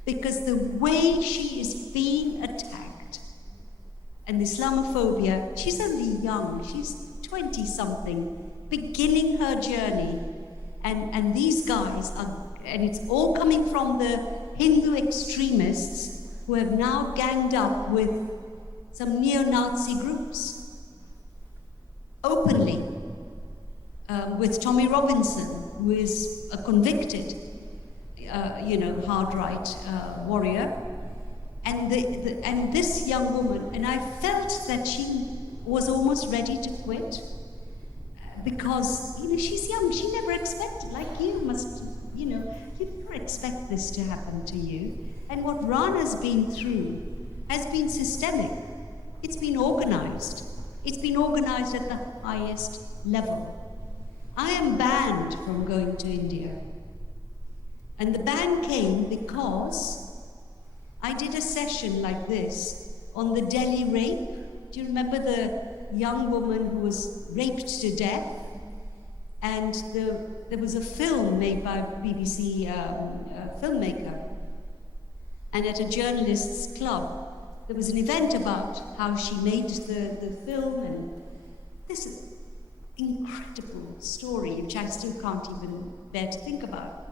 Because the way she is being attacked and the Islamophobia, she's only young, she's 20-something, beginning her journey. And these guys and it's all coming from the Hindu extremists who have now ganged up with some neo-Nazi groups, openly, with Tommy Robinson, who is a convicted, hard right warrior, and this young woman, and I felt that she was almost ready to quit, because she's young. She never expected, like you must, you never expect this to happen to you. And what Rana's been through has been systemic. It's been organized. It's been organized at the highest level. I am banned from going to India. And the ban came because I did a session like this on the Delhi rape. Do you remember the young woman who was raped to death? And there was a film made by a BBC filmmaker. And at a journalists' club, there was an event about how she made the film, and this incredible story, which I still can't even bear to think about.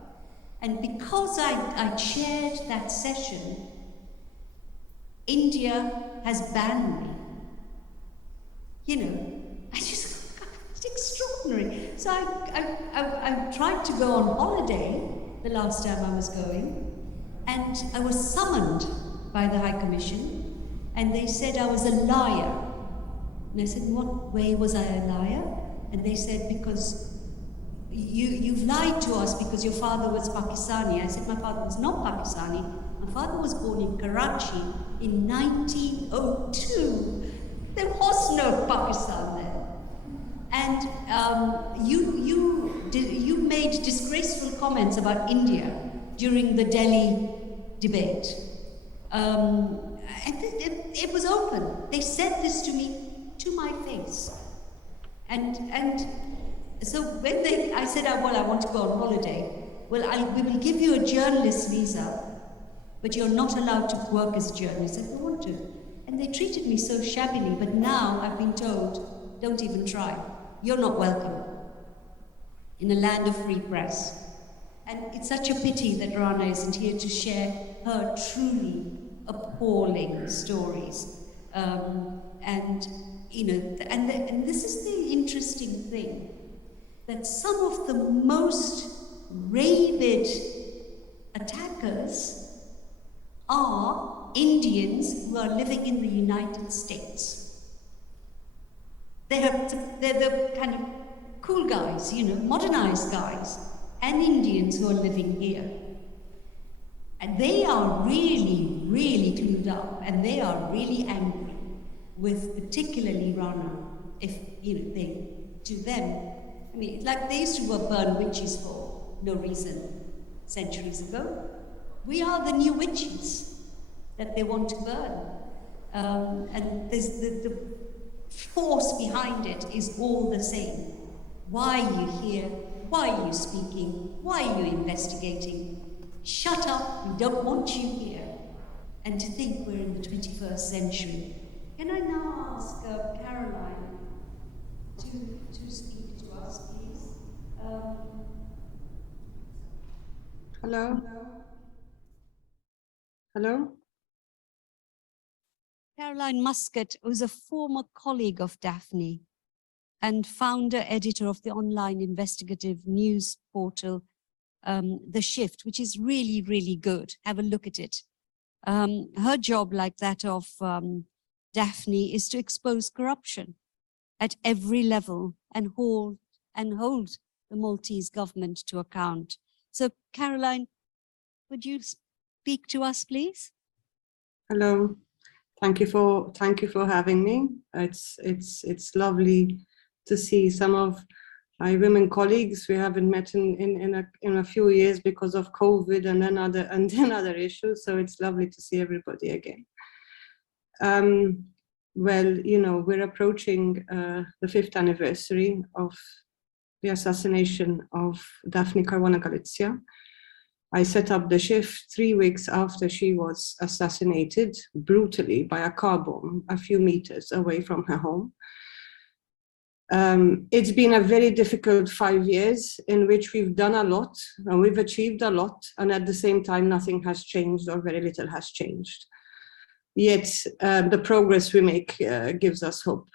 And because I chaired that session, India has banned me. It's extraordinary. So I tried to go on holiday the last time I was going, and I was summoned by the High Commission, and they said I was a liar. And I said, in what way was I a liar? And they said, because you've lied to us because your father was Pakistani. I said, my father was not Pakistani. My father was born in Karachi in 1902. There was no Pakistan there. And you made disgraceful comments about India during the Delhi debate. And it was open. They said this to me, to my face. And so when I said, I want to go on holiday, we will give you a journalist visa, but you're not allowed to work as a journalist. I said, I want to. And they treated me so shabbily, but now I've been told, don't even try. You're not welcome in a land of free press. And it's such a pity that Rana isn't here to share her truly appalling stories. And this is the interesting thing, that some of the most rabid attackers are Indians who are living in the United States. They're the kind of cool guys, you know, modernized guys, and Indians who are living here. And they are really, really clued up, and they are really angry with particularly Rana, if, you know, they, to them, I mean, like they used to burn witches for no reason centuries ago. We are the new witches that they want to burn. And there's the force behind it is all the same. Why are you here? Why are you speaking? Why are you investigating? Shut up, we don't want you here. And to think we're in the 21st century. Can I now ask Caroline to speak to us, please? Hello? Hello? Caroline Muscat was a former colleague of Daphne and founder editor of the online investigative news portal, The Shift, which is really, really good. Have a look at it. Her job, like that of Daphne, is to expose corruption at every level and hold the Maltese government to account. So, Caroline, would you speak to us, please? Hello. Thank you for having me. It's lovely to see some of my women colleagues we haven't met in a few years because of COVID and then other issues. So it's lovely to see everybody again. Well, you know, we're approaching the 5th anniversary of the assassination of Daphne Caruana Galizia. I set up The Shift 3 weeks after she was assassinated brutally by a car bomb a few meters away from her home. It's been a very difficult 5 years in which we've done a lot and we've achieved a lot, and at the same time nothing has changed or very little has changed. Yet the progress we make gives us hope.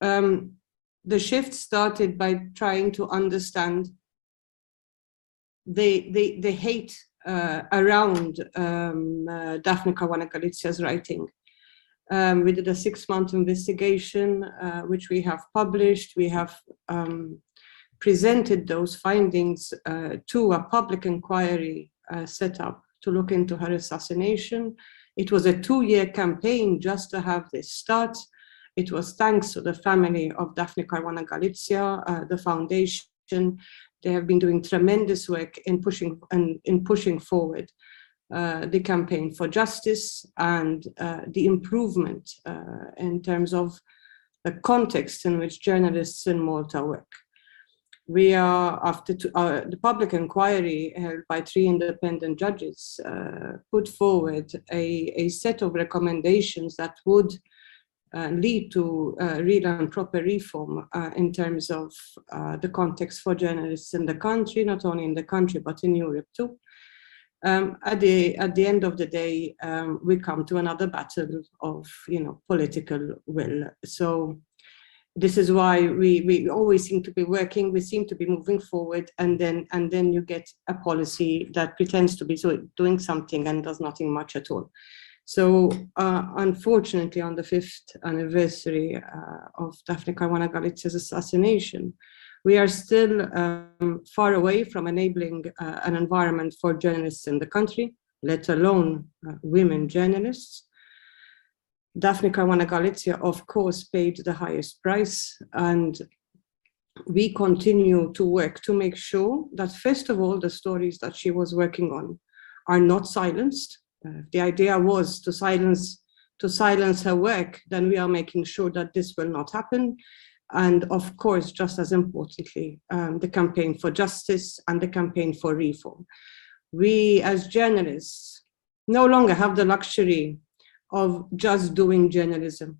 The Shift started by trying to understand the hate around Daphne Caruana Galizia's writing. We did a 6-month investigation, which we have published. We have presented those findings to a public inquiry set up to look into her assassination. It was a 2-year campaign just to have this start. It was thanks to the family of Daphne Caruana Galizia, the foundation. They have been doing tremendous work in pushing forward the campaign for justice and the improvement in terms of the context in which journalists in Malta work. We are, after the public inquiry held by 3 independent judges, put forward a set of recommendations that would lead to real and proper reform in terms of the context for journalists in the country, not only in the country, but in Europe too. At the end of the day, we come to another battle of, you know, political will. So this is why we always seem to be working, we seem to be moving forward, and then you get a policy that pretends to be doing something and does nothing much at all. So unfortunately, on the 5th anniversary of Daphne Caruana Galizia's assassination, we are still far away from enabling an environment for journalists in the country, let alone women journalists. Daphne Caruana Galizia, of course, paid the highest price, and we continue to work to make sure that, first of all, the stories that she was working on are not silenced. The idea was to silence her work, then we are making sure that this will not happen. And of course, just as importantly, the campaign for justice and the campaign for reform. We as journalists no longer have the luxury of just doing journalism.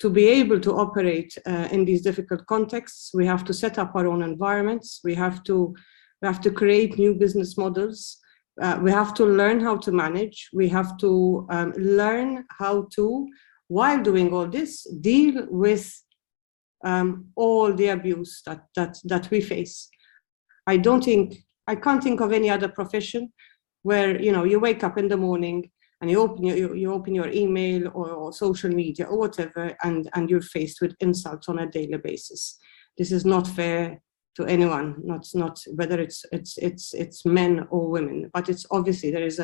To be able to operate in these difficult contexts, we have to set up our own environments. We have to create new business models. We have to learn how to manage. We have to learn how to, while doing all this, deal with all the abuse that we face. I can't think of any other profession where, you know, you wake up in the morning and you open your email or social media or whatever, and you're faced with insults on a daily basis. This is not fair to anyone, not whether it's men or women, but it's obviously there's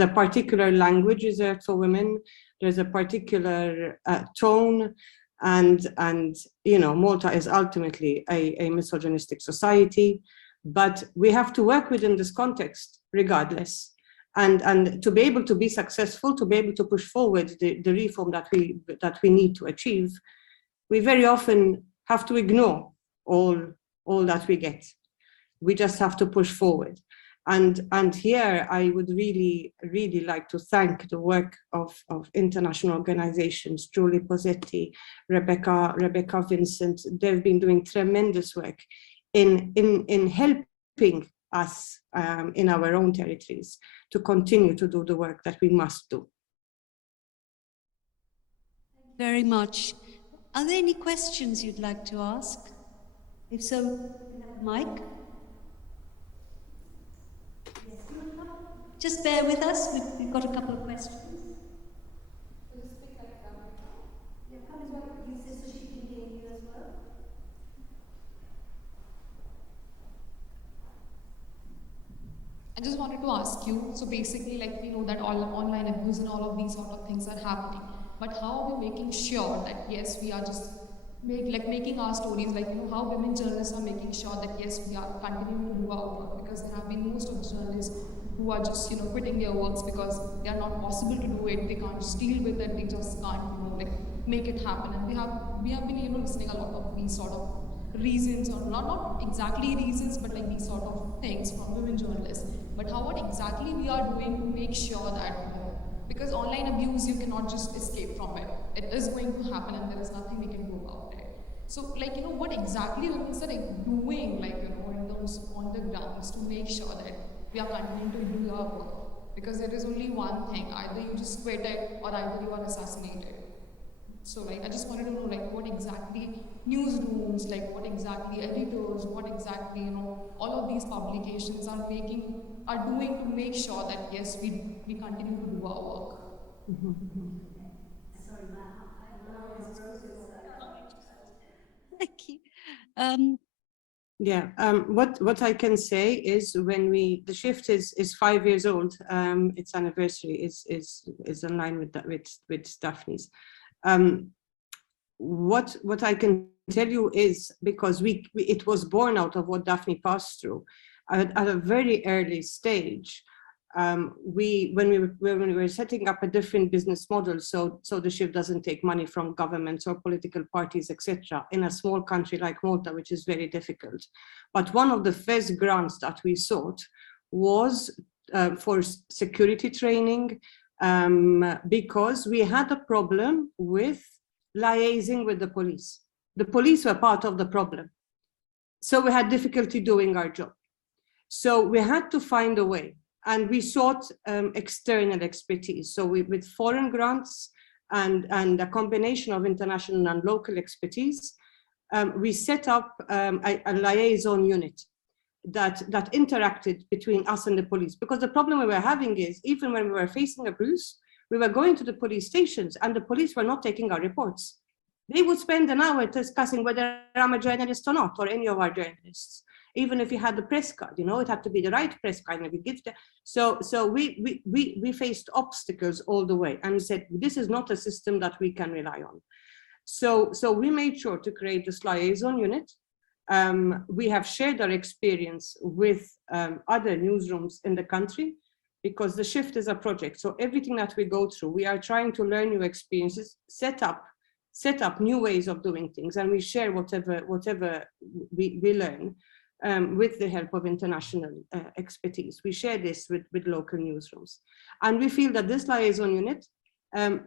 a particular language reserved for women. There's a particular tone, and you know, Malta is ultimately a misogynistic society, but we have to work within this context regardless. And to be able to be successful, to be able to push forward the reform that we need to achieve, we very often have to ignore all that we get. We just have to push forward. And here I would really like to thank the work of international organizations, Julie Posetti, Rebecca Vincent. They've been doing tremendous work in helping us in our own territories to continue to do the work that we must do. Thank you very much. Are there any questions you'd like to ask? If so, Mike. Just bear with us, we've got a couple of questions. I just wanted to ask you, so basically, like, we know that all online abuse and all of these sort of things are happening, but how are we making sure that, yes, we are just making our stories, like, you know, how women journalists are making sure that, yes, we are continuing to do our work, because there have been most of the journalists who are just, you know, quitting their works because they are not possible to do it, they can't just deal with it, they just can't, you know, like, make it happen. And we have been, you know, listening a lot of these sort of reasons, or not exactly reasons, but like these sort of things from women journalists. But what exactly we are doing to make sure that, you know, because online abuse, you cannot just escape from it. It is going to happen and there is nothing we can do about it. So, like, you know, what exactly women are doing, like, you know, in terms on the grounds to make sure that we are continuing to do our work? Because there is only one thing, either you just quit it or either you are assassinated. So, like, I just wanted to know, like, what exactly newsrooms, like, what exactly editors, what exactly, you know, all of these publications are doing to make sure that, yes, we continue to do our work. Thank you. What I can say is, when the shift is 5 years old, its anniversary is in line with Daphne's. What I can tell you is, because it was born out of what Daphne passed through at a very early stage. When we were setting up a different business model, so the shift doesn't take money from governments or political parties, etc., in a small country like Malta, which is very difficult. But one of the first grants that we sought was for security training, because we had a problem with liaising with the police. The police were part of the problem. So we had difficulty doing our job. So we had to find a way, and we sought external expertise. So with foreign grants and a combination of international and local expertise, we set up a liaison unit that interacted between us and the police. Because the problem we were having is, even when we were facing abuse, we were going to the police stations and the police were not taking our reports. They would spend an hour discussing whether I'm a journalist or not, or any of our journalists. Even if you had the press card, you know, it had to be the right press card, and we give the, so we faced obstacles all the way, and we said, this is not a system that we can rely on. So we made sure to create this liaison unit. We have shared our experience with other newsrooms in the country, because the shift is a project. So everything that we go through, we are trying to learn new experiences, set up new ways of doing things, and we share whatever we learn with the help of international expertise. We share this with local newsrooms. And we feel that this liaison unit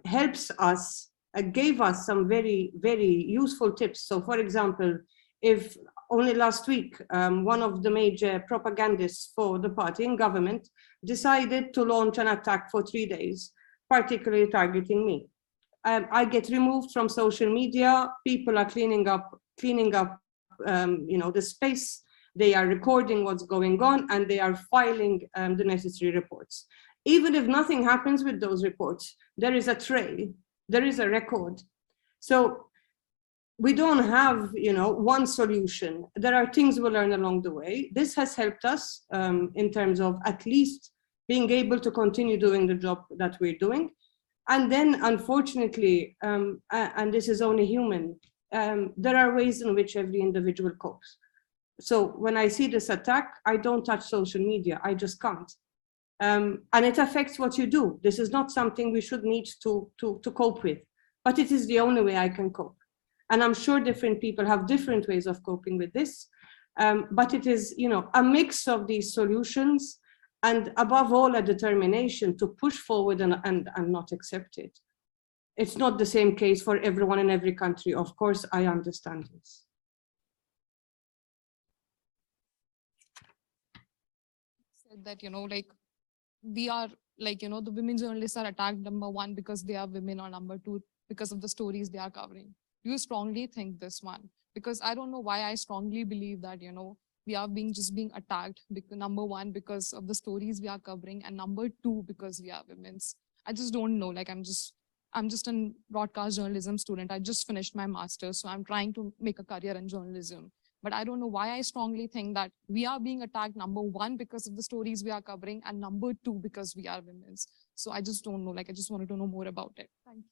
helps us, gave us some very, very useful tips. So for example, if only last week, one of the major propagandists for the party in government decided to launch an attack for 3 days, particularly targeting me. I get removed from social media. People are cleaning up, you know, the space. They are recording what's going on, and they are filing the necessary reports. Even if nothing happens with those reports, there is a trail, there is a record. So we don't have, one solution. There are things we learn along the way. This has helped us in terms of at least being able to continue doing the job that we're doing. And then, unfortunately, and this is only human, there are ways in which every individual copes. So when I see this attack, I don't touch social media. I just can't. And it affects what you do. This is not something we should need to cope with, but it is the only way I can cope. And I'm sure different people have different ways of coping with this. But it is, a mix of these solutions, and above all, a determination to push forward and not accept it. It's not the same case for everyone in every country. Of course, I understand this. Said that, like, we are, like, the women journalists are attacked, number one, because they are women, or number two, because of the stories they are covering. Do you strongly think this one? Because I don't know why I strongly believe that, we are being attacked, because, number one, because of the stories we are covering, and number two, because we are women. I just don't know. Like, I'm just a broadcast journalism student. I just finished my master's, so I'm trying to make a career in journalism. But I don't know why I strongly think that we are being attacked, number one, because of the stories we are covering, and number two, because we are women. So I just don't know. Like, I just wanted to know more about it. Thank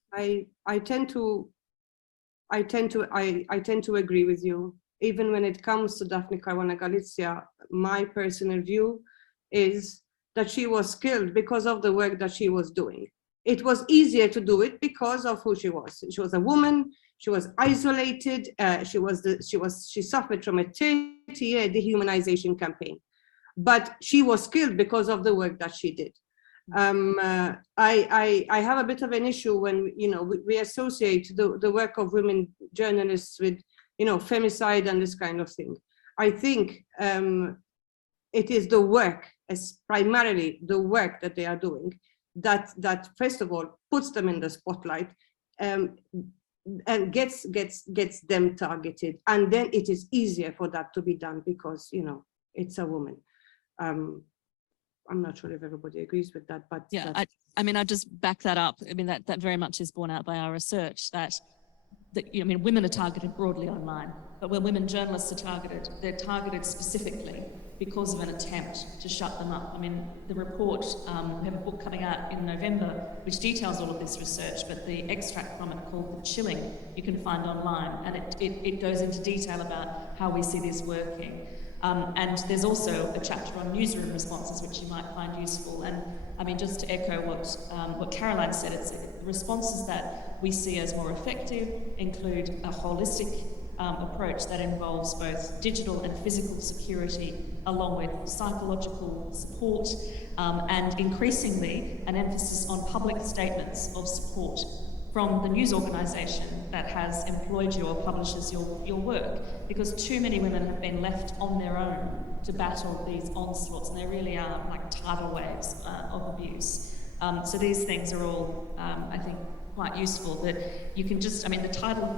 you. I tend to agree with you. Even when it comes to Daphne Caruana Galizia, my personal view is that she was killed because of the work that she was doing. It was easier to do it because of who she was. She was a woman. She was isolated. She suffered from a 30-year dehumanization campaign, but she was killed because of the work that she did. I have a bit of an issue when we associate the work of women journalists with femicide and this kind of thing. I think it is the work, as primarily the work that they are doing, that first of all puts them in the spotlight, and gets them targeted, and then it is easier for that to be done because it's a woman. I'm not sure if everybody agrees with that, but yeah, I mean, I'll just back that up. I mean, that very much is borne out by our research that women are targeted broadly online, but when women journalists are targeted, they're targeted specifically because of an attempt to shut them up. I mean, the report, we have a book coming out in November which details all of this research, but the extract from it called The Chilling you can find online, and it goes into detail about how we see this working. And there's also a chapter on newsroom responses, which you might find useful. And I mean, just to echo what Caroline said, it's responses that we see as more effective include a holistic approach that involves both digital and physical security, along with psychological support, and increasingly an emphasis on public statements of support from the news organisation that has employed you or publishes your work, because too many women have been left on their own to battle these onslaughts, and they really are like tidal waves of abuse. So these things are all, I think, quite useful. That you can just, I mean, the title of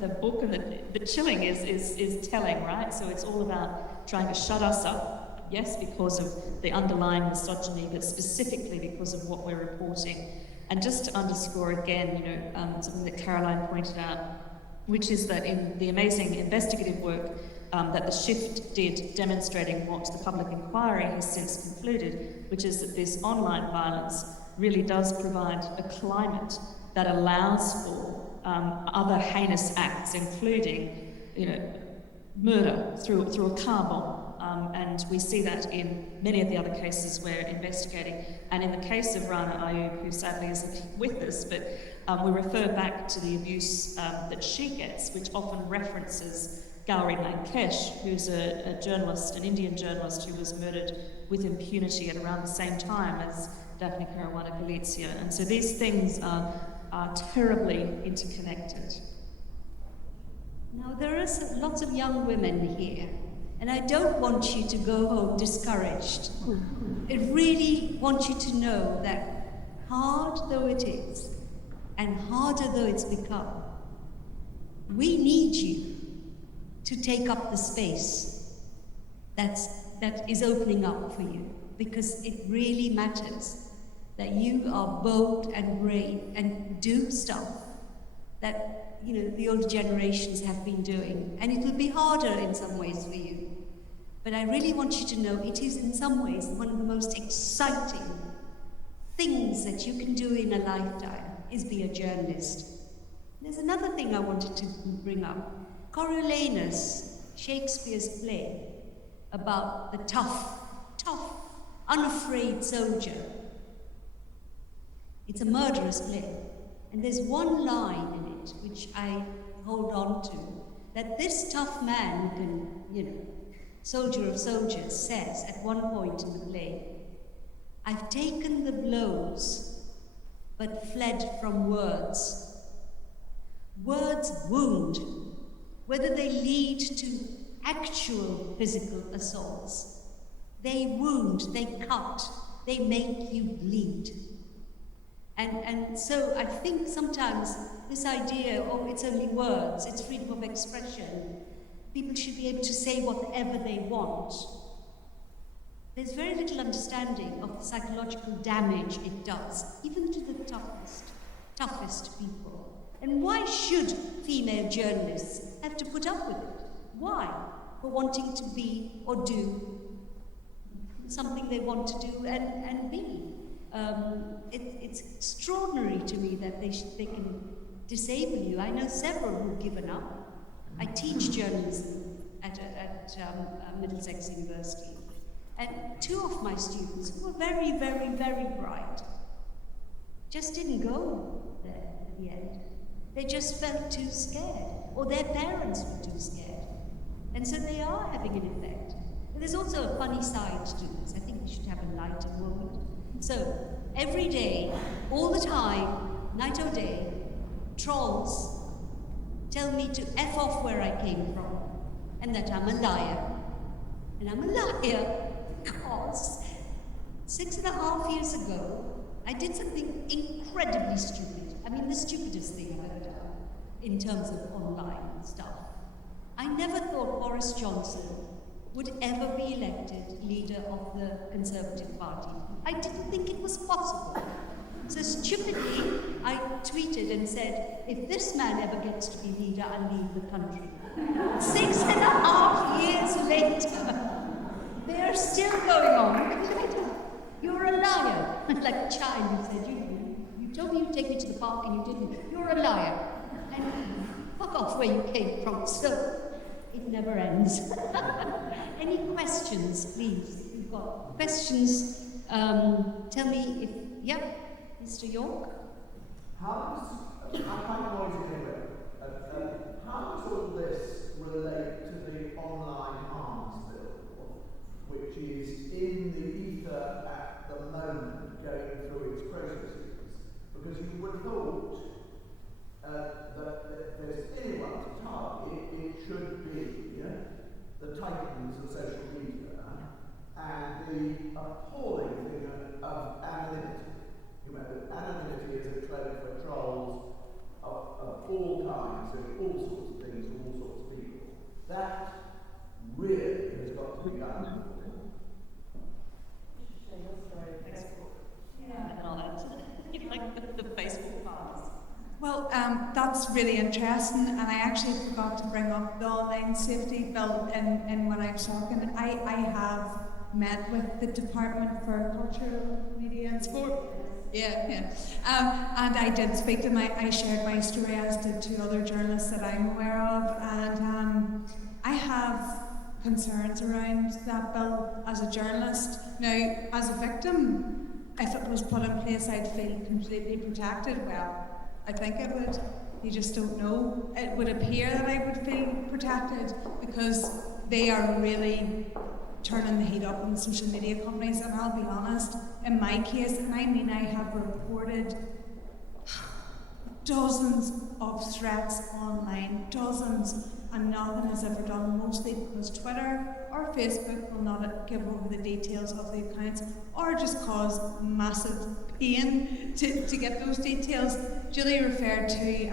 the book and the chilling is telling, right? So it's all about trying to shut us up, yes, because of the underlying misogyny, but specifically because of what we're reporting. And just to underscore again, something that Caroline pointed out, which is that in the amazing investigative work that the Shift did, demonstrating what the public inquiry has since concluded, which is that this online violence really does provide a climate that allows for other heinous acts, including, murder through a car bomb. And we see that in many of the other cases we're investigating. And in the case of Rana Ayub, who sadly isn't with us, but we refer back to the abuse that she gets, which often references Gauri Lankesh, who's a journalist, an Indian journalist who was murdered with impunity at around the same time as Daphne Caruana Galizia. And so these things are terribly interconnected. Now, there are lots of young women here, and I don't want you to go home discouraged. I really want you to know that hard though it is, and harder though it's become, we need you to take up the space that is opening up for you, because it really matters that you are bold and brave and do stuff that the older generations have been doing. And it will be harder in some ways for you. But I really want you to know it is in some ways one of the most exciting things that you can do in a lifetime is be a journalist. There's another thing I wanted to bring up. Coriolanus, Shakespeare's play about the tough, unafraid soldier. It's a murderous play. And there's one line in it which I hold on to, that this tough man who can, soldier of soldiers, says at one point in the play, I've taken the blows, but fled from words. Words wound, whether they lead to actual physical assaults. They wound, they cut, they make you bleed. And so I think sometimes this idea, it's only words, it's freedom of expression, people should be able to say whatever they want. There's very little understanding of the psychological damage it does, even to the toughest people. And why should female journalists have to put up with it? Why? For wanting to be or do something they want to do and be. It's extraordinary to me that they can disable you. I know several who've given up. I teach journalism at Middlesex University. And two of my students, who were very, very, very bright, just didn't go there at the end. They just felt too scared, or their parents were too scared. And so they are having an effect. But there's also a funny side to this. I think we should have a lighter moment. So, every day, all the time, night or day, trolls tell me to F off where I came from, and that I'm a liar. And I'm a liar because 6.5 years ago, I did something incredibly stupid. I mean, the stupidest thing I've ever done in terms of online stuff. I never thought Boris Johnson would ever be elected leader of the Conservative Party. I didn't think it was possible. So stupidly, I tweeted and said, if this man ever gets to be leader, I'll leave the country. 6.5 years later, they're still going on. You're a liar. Like a child who said, you told me you'd take me to the park and you didn't. You're a liar. And fuck off where you came from. So it never ends. Any questions, please? If you've got questions, tell me if, yep, Mr. York? How does all this relate to the online arms bill, which is in the ether at the moment going through its processes? Because you would have thought that if there's anyone to target, it should be the titans of social media and the appalling thing of anonymity. Anonymity is a code for trolls of all kinds and all sorts of things from all sorts of people. That really has got to be done. Like the Facebook files. Well, that's really interesting, and I actually forgot to bring up the online safety bill and when I was talking. I have met with the Department for Culture, Media and Sport. Yeah. And I did speak to I shared my story, as did two other journalists that I'm aware of, and I have concerns around that bill as a journalist. Now, as a victim, if it was put in place, I'd feel completely protected. Well, I think it would. You just don't know. It would appear that I would feel protected because they are really turning the heat up on social media companies, and I'll be honest, in my case, and I mean I have reported dozens of threats online, dozens, and nothing has ever done, mostly because Twitter or Facebook will not give over the details of the accounts or just cause massive pain to get those details. Julie referred to,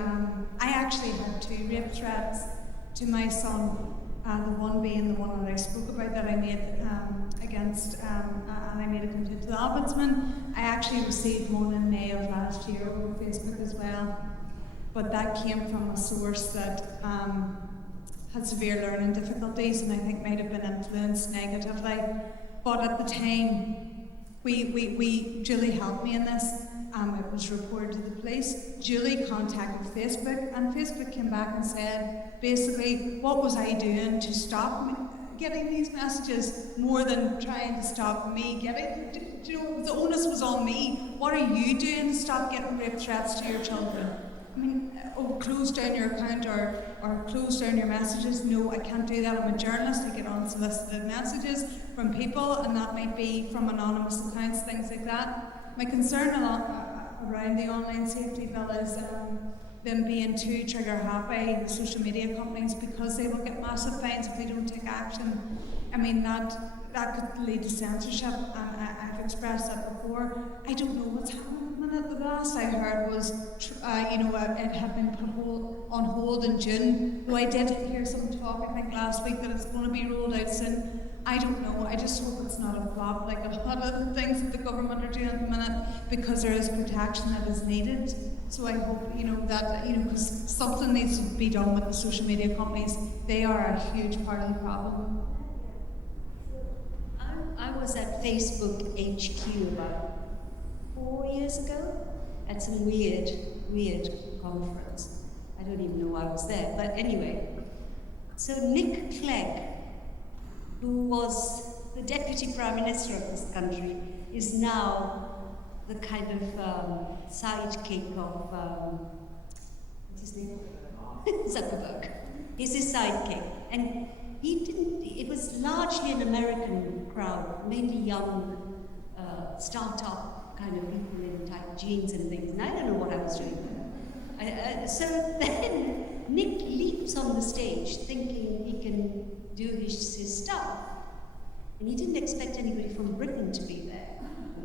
I actually had 2 rape threats to my son, the one being the one that I spoke about that I made against, and I made a complaint to the Ombudsman. I actually received one in May of last year over Facebook as well. but that came from a source that had severe learning difficulties and I think might have been influenced negatively. But at the time, Julie helped me in this. It was reported to the police. Julie contacted Facebook, and Facebook came back and said, basically, what was I doing to stop me getting these messages more than trying to stop me getting? You know, the onus was on me. What are you doing to stop getting rape threats to your children? I mean, close down your account or close down your messages. No, I can't do that. I'm a journalist. I get unsolicited messages from people, and that might be from anonymous accounts, things like that. My concern around the online safety bill is them being too trigger happy, the social media companies, because they will get massive fines if they don't take action. I mean, that could lead to censorship, and I've expressed that before. I don't know what's happening. The last I heard was, it had been put on hold in June, though I did hear some talk, I think last week, that it's going to be rolled out soon. I don't know, I just hope it's not a flop like a lot of the things that the government are doing at the minute, because there is protection that is needed. So I hope, because something needs to be done with the social media companies. They are a huge part of the problem. I was at Facebook HQ about 4 years ago at some weird conference. I don't even know why I was there, but anyway. So Nick Clegg, who was the Deputy Prime Minister of this country, is now the kind of sidekick of, what's his name? Zuckerberg. He's his sidekick. And it was largely an American crowd, mainly young start-up kind of people in tight jeans and things, and I don't know what I was doing there. So then Nick leaps on the stage thinking he can do his stuff, and he didn't expect anybody from Britain to be there,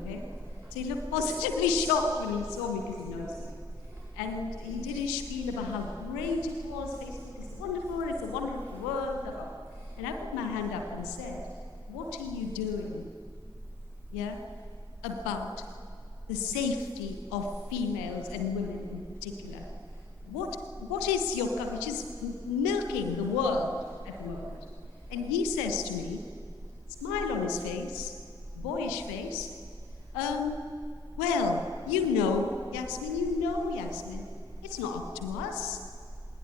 okay? So he looked positively shocked when he saw me, because he knows me. And he did his spiel about how great it was, Facebook is wonderful, it's a wonderful world, blah, blah. And I put my hand up and said, what are you doing, about the safety of females and women in particular? What is your which is milking the world at the moment? And he says to me, smile on his face, boyish face, well, Yasmin, it's not up to us,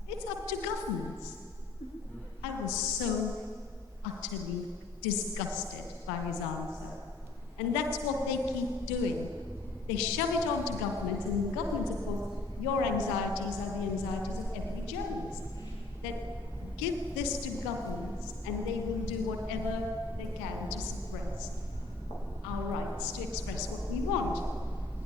it's up to governments. I was so utterly disgusted by his answer. And that's what they keep doing. They shove it onto governments, and governments, of course, your anxieties are the anxieties of every journalist. That give this to governments, and they will do whatever they can to suppress our rights to express what we want.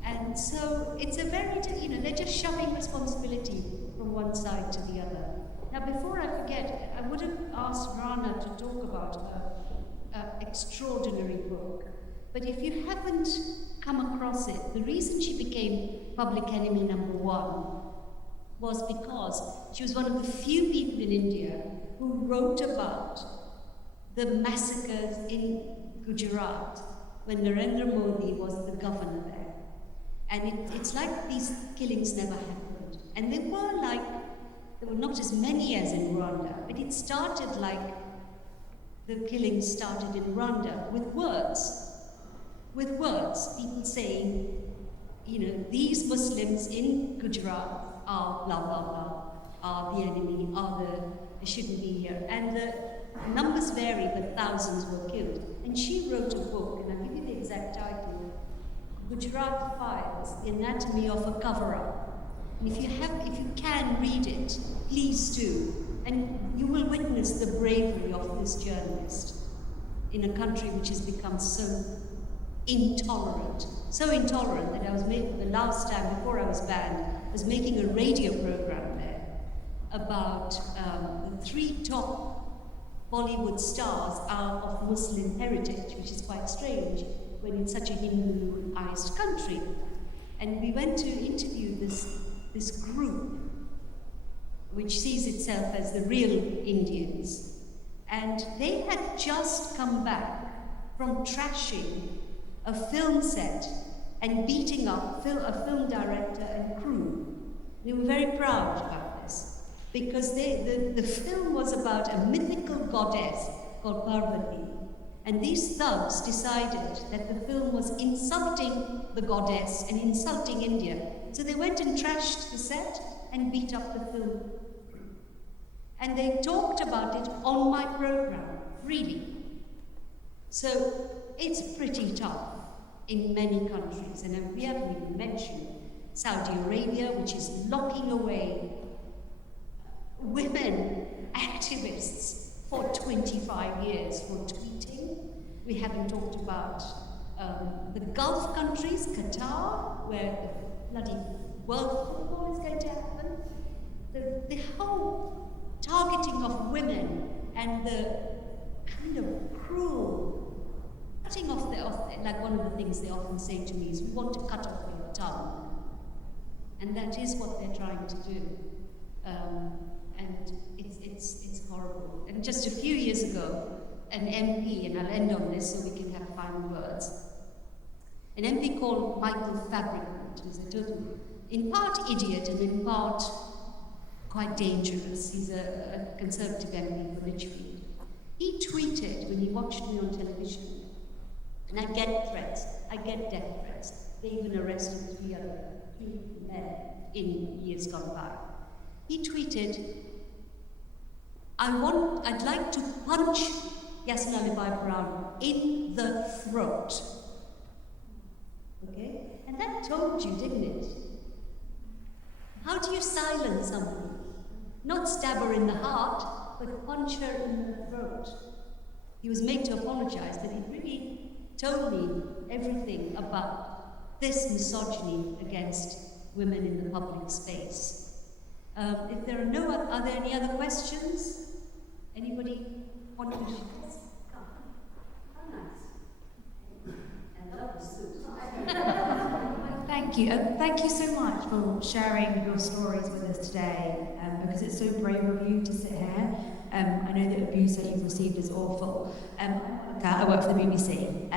And so it's a very, they're just shoving responsibility from one side to the other. Now, before I forget, I would have asked Rana to talk about her extraordinary book. But if you haven't come across it, the reason she became public enemy number one was because she was one of the few people in India who wrote about the massacres in Gujarat when Narendra Modi was the governor there. And it's like these killings never happened. And there were not as many as in Rwanda, but it started like the killings started in Rwanda with words. With words, people saying, these Muslims in Gujarat are blah, blah, blah, are the enemy, they shouldn't be here. And the numbers vary, but thousands were killed. And she wrote a book, and I'll give you the exact title, Gujarat Files, The Anatomy of a Cover-Up. And if you can read it, please do. And you will witness the bravery of this journalist in a country which has become so intolerant that I was the last time before I was banned, I was making a radio program there about the 3 top Bollywood stars are of Muslim heritage, which is quite strange when it's such a Hinduized country. And we went to interview this group which sees itself as the real Indians, and they had just come back from trashing a film set and beating up a film director and crew. They were very proud about this because the film was about a mythical goddess called Parvati. And these thugs decided that the film was insulting the goddess and insulting India. So they went and trashed the set and beat up the film. And they talked about it on my program, freely. So it's pretty tough in many countries. And we haven't even mentioned Saudi Arabia, which is locking away women activists for 25 years for tweeting. We haven't talked about the Gulf countries, Qatar, where the bloody World Football is going to happen. The whole targeting of women and the kind of cruel cutting off like one of the things they often say to me is, we want to cut off your tongue. And that is what they're trying to do. And it's horrible. And just a few years ago, an MP, and I'll end on this so we can have final words, an MP called Michael Fabricant, who's a total, in part idiot and in part quite dangerous. He's a Conservative MP for Lichfield. He tweeted when he watched me on television, and I get threats, I get death threats. They even arrested three men in years gone by. He tweeted, I'd like to punch Yasmin Ali-Brown in the throat. Okay? And that told you, didn't it? How do you silence somebody? Not stab her in the heart, but punch her in the throat. He was made to apologize that he really told me everything about this misogyny against women in the public space. If there are there any other questions? Anybody want to? Yes, come. How nice. And that was so Thank you. Thank you so much for sharing your stories with us today, because it's so brave of you to sit here. I know the abuse that you've received is awful. I work for the BBC.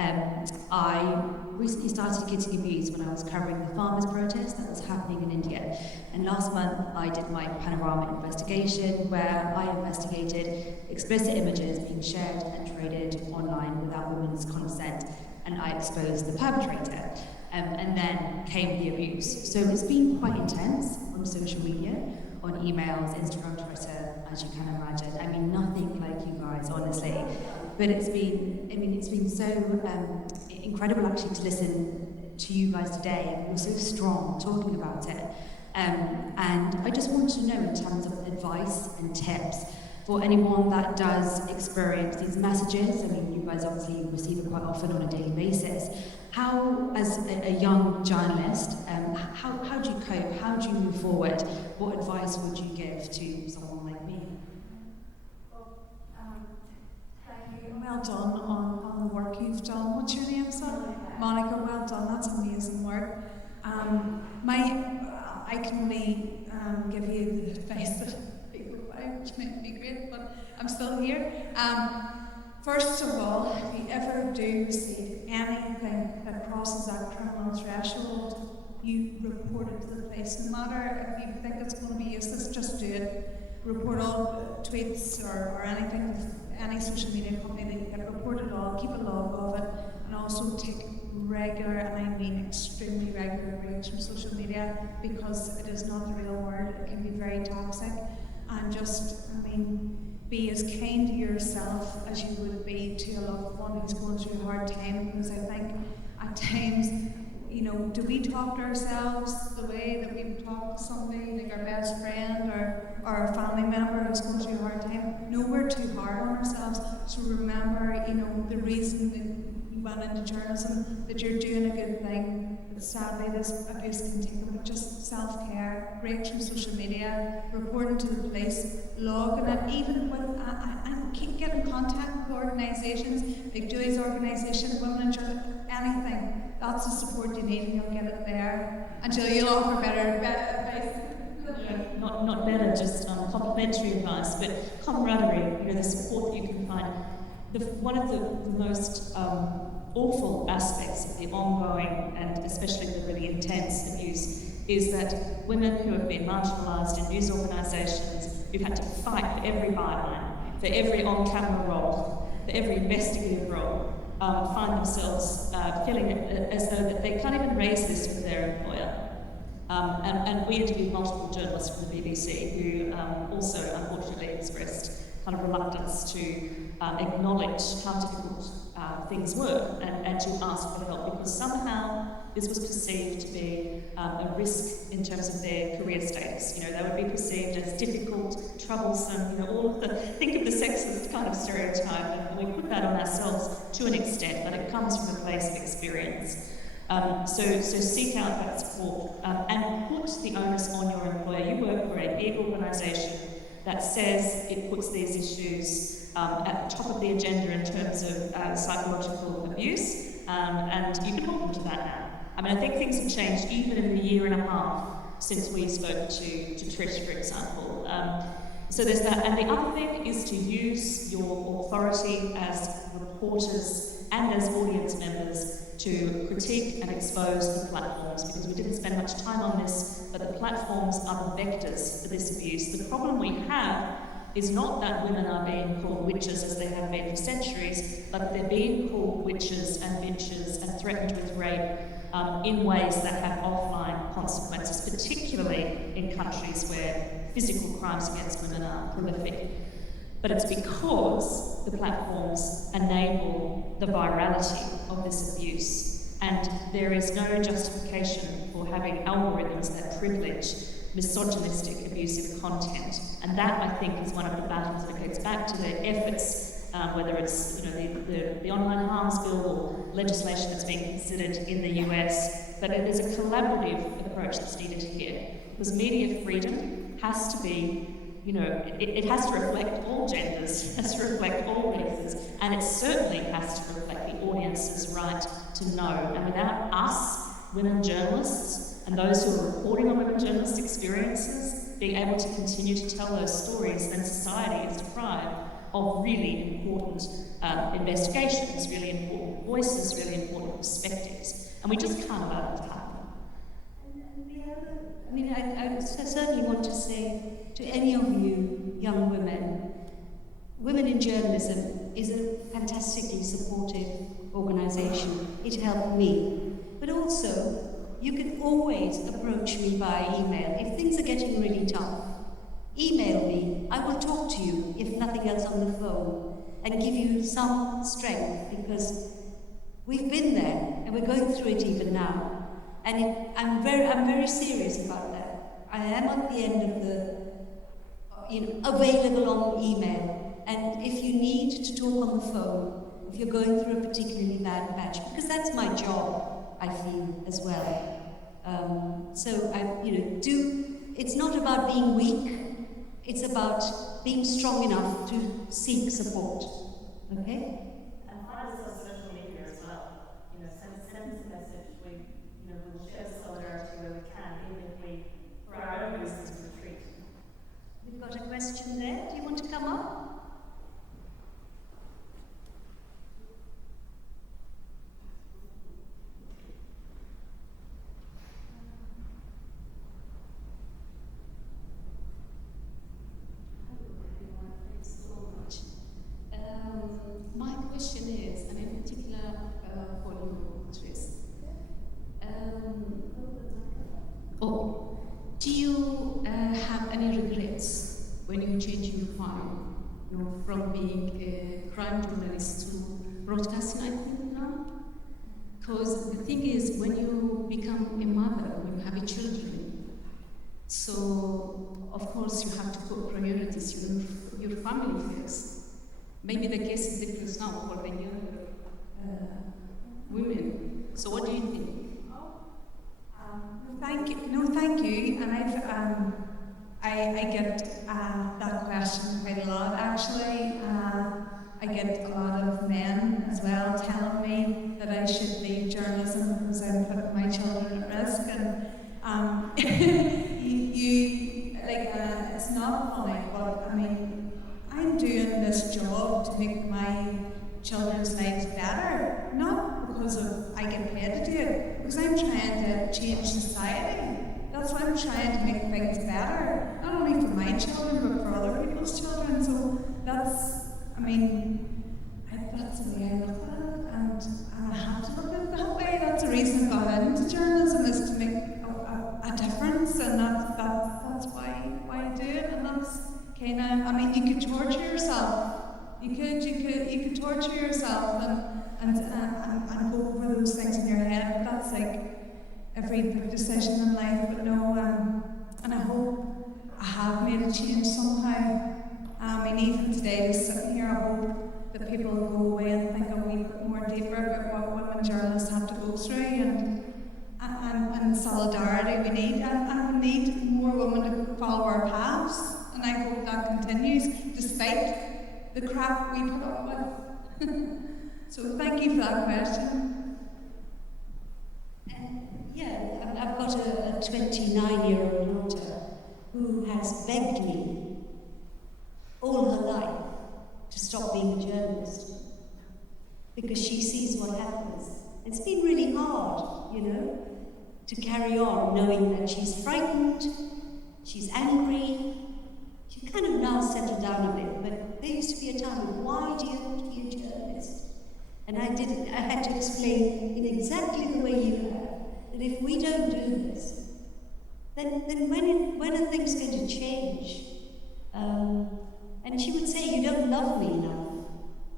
I recently started getting abused when I was covering the farmers' protest that was happening in India. And last month I did my panoramic investigation where I investigated explicit images being shared and traded online without women's consent, and I exposed the perpetrator. And then came the abuse. So it's been quite intense on social media, on emails, Instagram, Twitter, as you can imagine. I mean, nothing like you guys, honestly. But it's been so incredible actually to listen to you guys today. You're so strong talking about it. And I just wanted to know in terms of advice and tips for anyone that does experience these messages. I mean, you guys obviously receive it quite often on a daily basis. How, as a young journalist, how do you cope? How do you move forward? What advice would you give to someone like me? Thank you. Well done on the work you've done. What's your name, son? Monica, well done. That's amazing work. I can only give you the advice that people provide, which might be great, but I'm still here. First of all, if you ever do receive anything that crosses that criminal threshold, you report it to the police. No matter if you think it's going to be useless, just do it. Report all tweets or anything, any social media company that you get, report it all, keep a log of it, and also take regular, and I mean extremely regular breaks from social media, because it is not the real world. It can be very toxic, and just, be as kind to yourself as you would be to a loved one who's going through a hard time, because I think at times, do we talk to ourselves the way that we would talk to somebody like our best friend or a family member who's going through a hard time? No, we're too hard on ourselves. So remember, the reason that you went into journalism, that you're doing a good thing, but sadly this abuse can take away. Just self-care, breaks from social media, reporting to the police, logging it, even with, and keep getting contact with organisations, like Julie's organisation, Women in Journalism, anything. That's the support you need, and you'll get it there. And Julie, you'll offer better advice. Yeah, not better, just complimentary advice, but camaraderie, the support that you can find. One of the most awful aspects of the ongoing and especially the really intense abuse is that women who have been marginalised in news organisations, who've had to fight for every byline, for every on-camera role, for every investigative role, find themselves feeling as though that they can't even raise this with their employer. And we interviewed multiple journalists from the BBC who also unfortunately expressed kind of reluctance to acknowledge how difficult things were and to ask for help, because somehow this was perceived to be a risk in terms of their career status. You know, they would be perceived as difficult, troublesome, you know, all of the, think of the sexist kind of stereotype, and we put that on ourselves to an extent, but it comes from a place of experience. So seek out that support and put the onus on your employer. You work for a big organisation that says it puts these issues at the top of the agenda in terms of psychological abuse, and you can hold them to that now. I mean, I think things have changed even in the year and a half since we spoke to Trish, for example. So there's that, and the other thing is to use your authority as reporters and as audience members to critique and expose the platforms, because we didn't spend much time on this, but the platforms are the vectors for this abuse. The problem we have is not that women are being called witches as they have been for centuries, but they're being called witches and bitches and threatened with rape in ways that have offline consequences, particularly in countries where physical crimes against women are prolific. But it's because the platforms enable the virality of this abuse, and there is no justification for having algorithms that privilege misogynistic, abusive content. And that, I think, is one of the battles that gets back to the efforts, whether it's the online harms bill or legislation that's being considered in the US, but it is a collaborative approach that's needed here. Because media freedom has to be, it has to reflect all genders, it has to reflect all races, and it certainly has to reflect the audience's right to know. And without us, women journalists, and those who are reporting on women journalists' experiences, being able to continue to tell those stories, then society is deprived of really important investigations, really important voices, really important perspectives. And we just can't allow that to happen. I certainly want to say to any of you young women, Women in Journalism is a fantastically supportive organisation. It helped me. But also, you can always approach me by email. If things are getting really tough, email me. I will talk to you, if nothing else, on the phone, and give you some strength, because we've been there, and we're going through it even now. And I'm very serious about that. I am at the end of the, available on email. And if you need to talk on the phone, if you're going through a particularly bad patch, because that's my job, I feel, as well. It's not about being weak, it's about being strong enough to seek support, okay? And find us on social media as well. Send us a message. We'll share solidarity where we can, even if we, for our own reasons, retreat. We've got a question there. Do you want to come up? My question is, and in particular for you, Patricia, do you have any regrets when you change your mind, from being a crime journalist to broadcasting, I think now? Because the thing is, when you become a mother, when you have a children, so of course you have to put priorities, your family first. Maybe the case is different now for the younger women. So what do you think? Thank you. No, thank you. And I get that question quite a lot, actually. I get a lot of men as well telling me that I should leave journalism because I'm putting my children at risk. And it's not funny, but I mean, I'm doing this job to make my children's lives better, not because I get paid to do it, because I'm trying to change society. that's why I'm trying to make things better, not only for my children, but for other people's children. So that's, I mean, that's the way I look at it, and I have to look at it that way. That's the reason I got into journalism, is to make a difference, and that's why I do it. And that's kind of, I mean, you could torture yourself. You could torture yourself and go over those things in your head. But that's like every big decision in life. But no, and I hope I have made a change somehow. I mean, even today, just sitting here, I hope that people will go away and think a wee bit more deeper about what women journalists have to go through, and solidarity we need, and we need more women to follow our paths. And I hope that continues, despite the crap we put up with. So thank you for that question. Yeah, I've got a 29-year-old daughter who has begged me all her life to stop being a journalist because she sees what happens. It's been really hard, you know, to carry on knowing that she's frightened, she's angry. She kind of now settled down a bit, but there used to be a time of, why do you want to be a journalist? And I had to explain in exactly the way you have, that if we don't do this, then when are things going to change? And she would say, you don't love me enough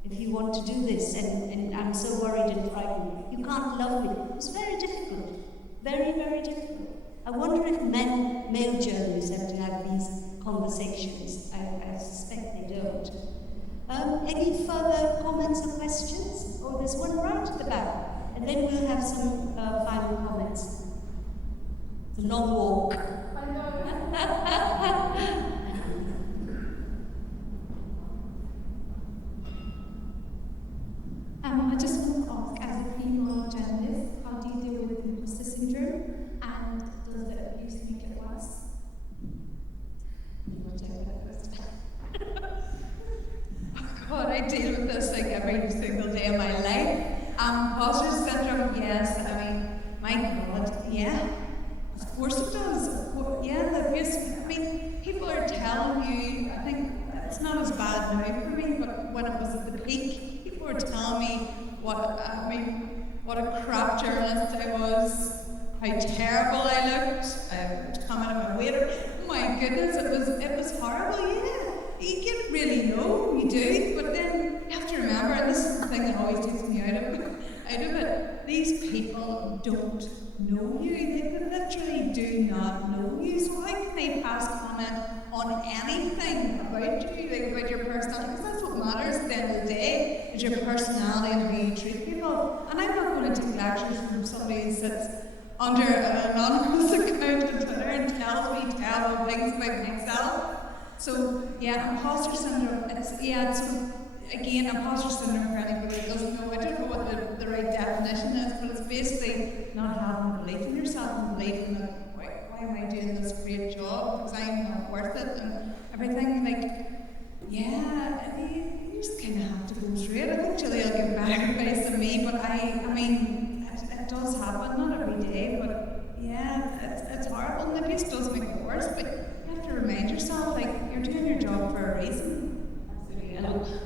if you want to do this, and I'm so worried and frightened. You can't love me. It was very difficult, very, very difficult. I wonder if male journalists have to have these conversations. I suspect they don't. Any further comments or questions? Oh, there's one right at the back. And then we'll have some final comments. It's a long walk. I know. I just want to ask, as a female journalist, how do you deal with imposter syndrome, and does the abuse make it worse? Oh God, I deal with this like every single day of my life. Imposter syndrome, yes. I mean, my God, yeah. Of course it does. Of course, yeah, the abuse. I mean, people are telling you. I think it's not as bad now for me, but when it was at the peak, people were telling me what a crap journalist I was, how terrible I looked, coming out of my waiter. Oh my goodness, it was horrible. Yeah, you get really low, you do, but then you have to remember, and this is the thing that always takes me out of it. These people don't know you. They literally do not know you. So how can they pass comment on anything about you, like about your personality? Because that's what matters at the end of the day, is your personality and how you treat people. And I'm not going to take lectures from somebody who sits under an anonymous account on Twitter and tells me terrible things about myself. So yeah, imposter syndrome. Again, imposter syndrome, for anybody that doesn't know, I don't know what the right definition is, but it's basically not having belief in yourself and believing that, why am I doing this great job, because I'm not worth it, and everything, like, yeah, you just kind of have to go through it. I think Julie will give better advice than me, but I mean, it does happen, not every day, but yeah, it's horrible, and the abuse does make it worse, but you have to remind yourself, like, you're doing your job for a reason.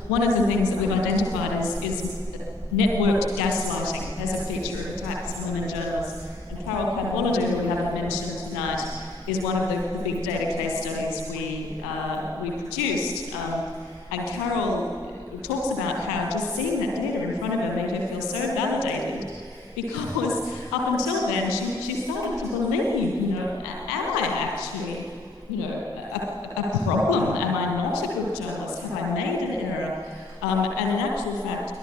One of the things that we've identified is networked gaslighting as a feature of attacks on women journalists. And Caruana, who we haven't mentioned tonight, is one of the big data case studies we produced. And Carol talks about how just seeing that data in front of her made her feel so validated, because up until then she started to believe, am I actually a problem? Am I not a good journalist? Have I made an error? And in actual fact,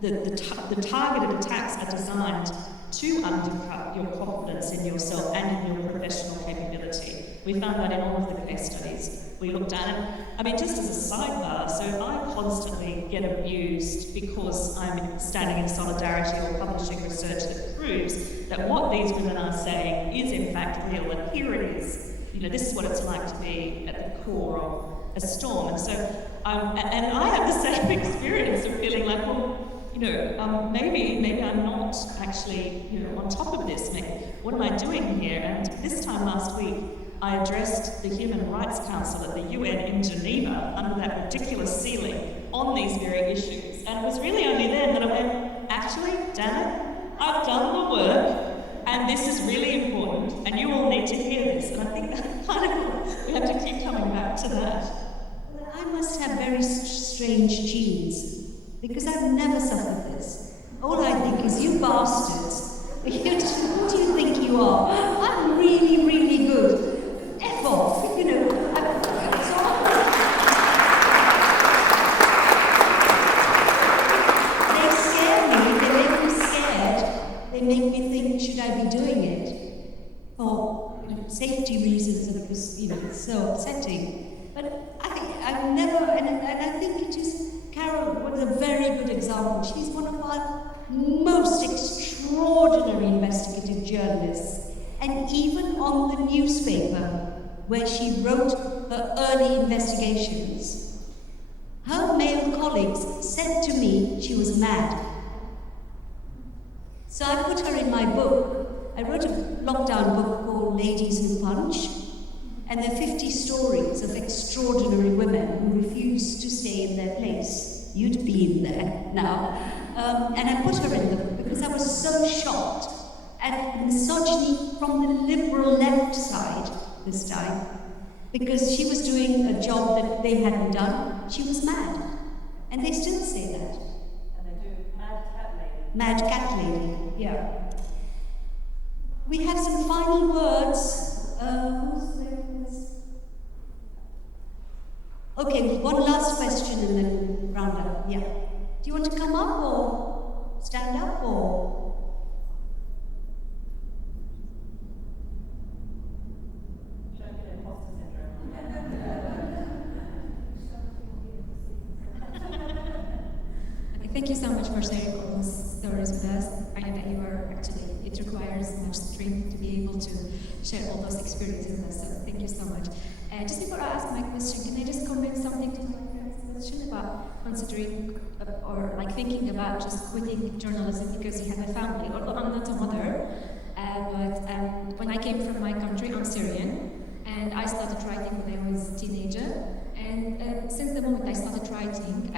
the targeted attacks are designed to undercut your confidence in yourself and in your professional capability. We found that in all of the case studies we looked at. And I mean, just as a sidebar, so I constantly get abused because I'm standing in solidarity or publishing research that proves that what these women are saying is in fact real, and here it is. This is what it's like to be at the core of a storm. And so, and I have the same experience of feeling like, well, maybe I'm not actually, on top of this. what am I doing here? And this time last week, I addressed the Human Rights Council at the UN in Geneva under that ridiculous ceiling on these very issues. And it was really only then that I went, actually, damn it, I've done the work, and this is really important, and you all need to hear this. And I think that kind of, we have to keep coming back to that. Well, I must have very strange genes, because I've never suffered this. All I think is, you bastards, who do you think you are? I'm really, really good. F off, you know. They scare me, they make me scared. They make me think, should I be doing it? For safety reasons, and it was, it's so upsetting. But I've never, and I think it is, Carol was a very good example. She's one of our most extraordinary investigative journalists. And even on the newspaper, where she wrote her early investigations, her male colleagues said to me she was mad. So I put her in my book. I wrote a lockdown book called Ladies Who Punch, and there are 50 stories of extraordinary women who refused to stay in their place. You'd be in there now. And I put her in the book because I was so shocked at misogyny from the liberal left side this time, because she was doing a job that they hadn't done. She was mad. And they still say that. And they do. Mad cat lady. Mad cat lady, yeah. We have some final words. Who's there? Okay, one last question and then round up. Yeah. Do you want to come up or stand up or? Thank you so much for sharing all those stories with us. I know that you are actually, it requires much strength to be able to share all those experiences with us, so thank you so much. Just before I ask my question, can I just comment something to my friend's question about considering or like thinking about just quitting journalism because you have a family? Although I'm not a mother, but when I came from my country, I'm Syrian, and I started writing when I was a teenager, and since the moment I started writing,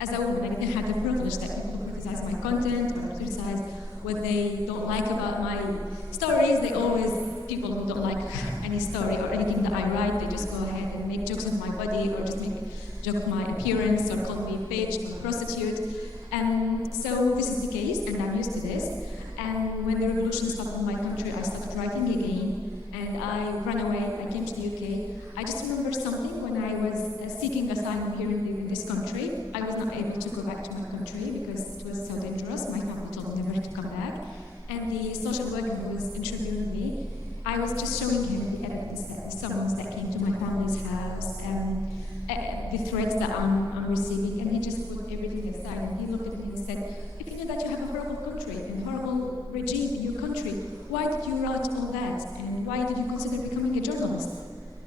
as a woman, I didn't have the privilege that people criticize my content or criticize what they don't like about my stories. People who don't like any story or anything that I write, they just go ahead and make jokes of my body or just make a joke of my appearance or call me a bitch or a prostitute. And so this is the case, and I'm used to this. And when the revolution started in my country, I started writing again, and I ran away. I came to the UK. I just remember something when I was seeking asylum here in this country. I was not able to go back to my country because it was so dangerous. My family told me never to come back. And the social worker who was interviewing me, I was just showing him the evidence, the summons that came to my family's house, the threats that I'm receiving, and he just put everything aside and he looked at me and said, if you know that you have a horrible country and horrible regime in your country, why did you write all that? And why did you consider becoming a journalist?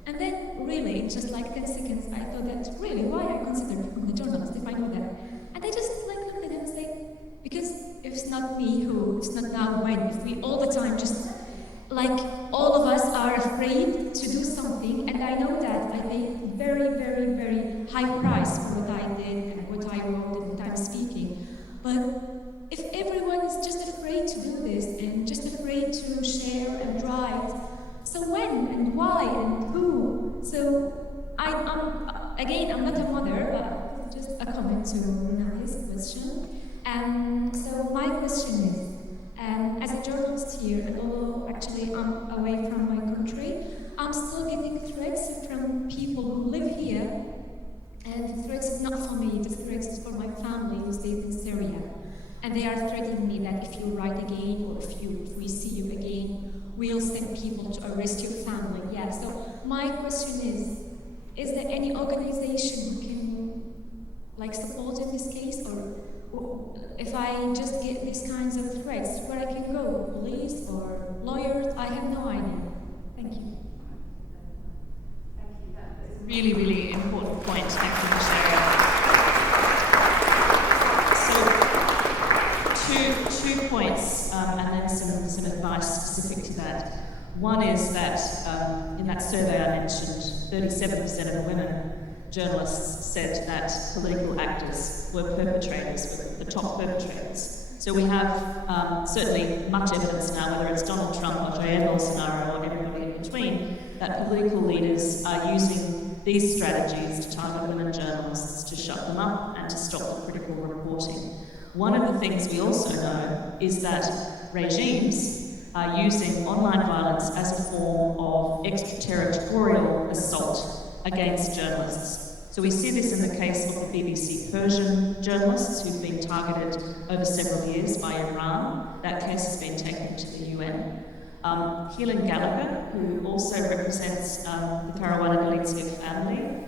And then really, just like 10 seconds, I thought that really, why I consider becoming a journalist if I know that? And I just looked at him and said, because if it's not me who, it's not now when, if we all the time just, like all of us are afraid to do something, and I know that I paid very, very, very high price for what I did and what I wrote and what I'm speaking. But if everyone is just afraid to do this and just afraid to share and write, so when and why and who? So I'm not a mother, but just a comment to Nali's question. So my question is, as a journalist here, and although actually I'm away from my country, I'm still getting threats from people who live here, and the threats not for me, the threats for my family who stays in Syria. And they are threatening me that if you write again, or if we see you again, we'll send people to arrest your family. Yeah, so my question is there any organization who can support in this case, or if I just get these kinds of threats, where I can go? Police or lawyers? I have no idea. Thank you. Thank you. That is a really, really important point. Thank you for sharing. So, two points. points and then some advice specific to that. One is that in that survey I mentioned, 37% of the women journalists said that political actors were perpetrators, were the top perpetrators. So we have certainly much evidence now, whether it's Donald Trump or Jair Bolsonaro or everybody in between, that political leaders are using these strategies to target women journalists, to shut them up and to stop the critical reporting. One of the things we also know is that regimes are using online violence as a form of extraterritorial assault against journalists. So we see this in the case of the BBC Persian journalists who've been targeted over several years by Iran. That case has been taken to the UN. Helen Gallagher, who also represents the Caruana Galizia family,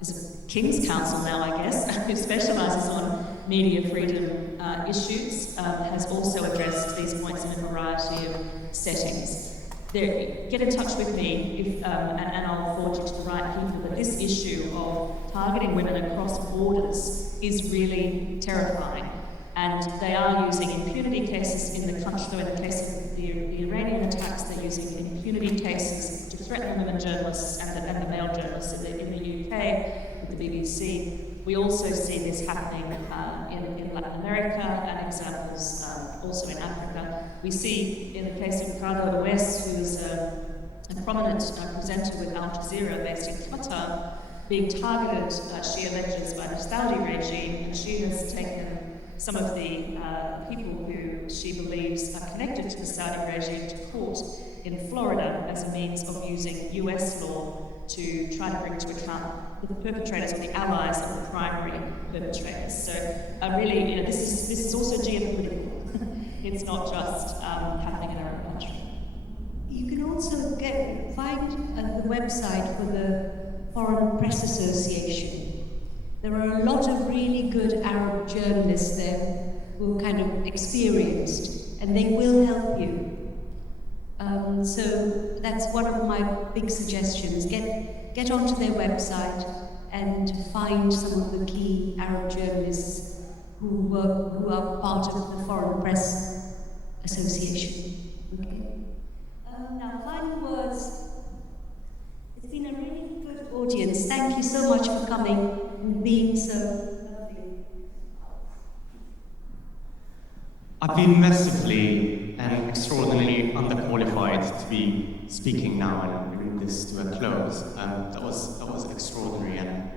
is a King's Counsel now, I guess, who specialises on media freedom issues, has also addressed these points in a variety of settings. Get in touch with me and I'll forward you to the right people, but this issue of targeting women across borders is really terrifying. And they are using impunity cases in the country. So in the case of the Iranian attacks, they're using impunity cases to threaten women journalists and the male journalists in the UK with the BBC. We also see this happening in Latin America and examples also in Africa. We see in the case of Ricardo Lues, who is a prominent presenter with Al Jazeera based in Qatar, being targeted, she alleges, by the Saudi regime, and she has taken some of the people who she believes are connected to the Saudi regime to court in Florida as a means of using US law to try to bring to account the perpetrators or the allies of the primary perpetrators. So really, this is also geopolitical. It's not just happening in our own country. You can also find the website for the Foreign Press Association. There are a lot of really good Arab journalists there who are kind of experienced, and they will help you. So that's one of my big suggestions. Get onto their website and find some of the key Arab journalists who are part of the Foreign Press Association. Okay. Now, final words. It's been a really good audience. Thank you so much for coming and being so lovely. I've been massively and extraordinarily underqualified to be speaking now and bring this to a close. That was extraordinary, and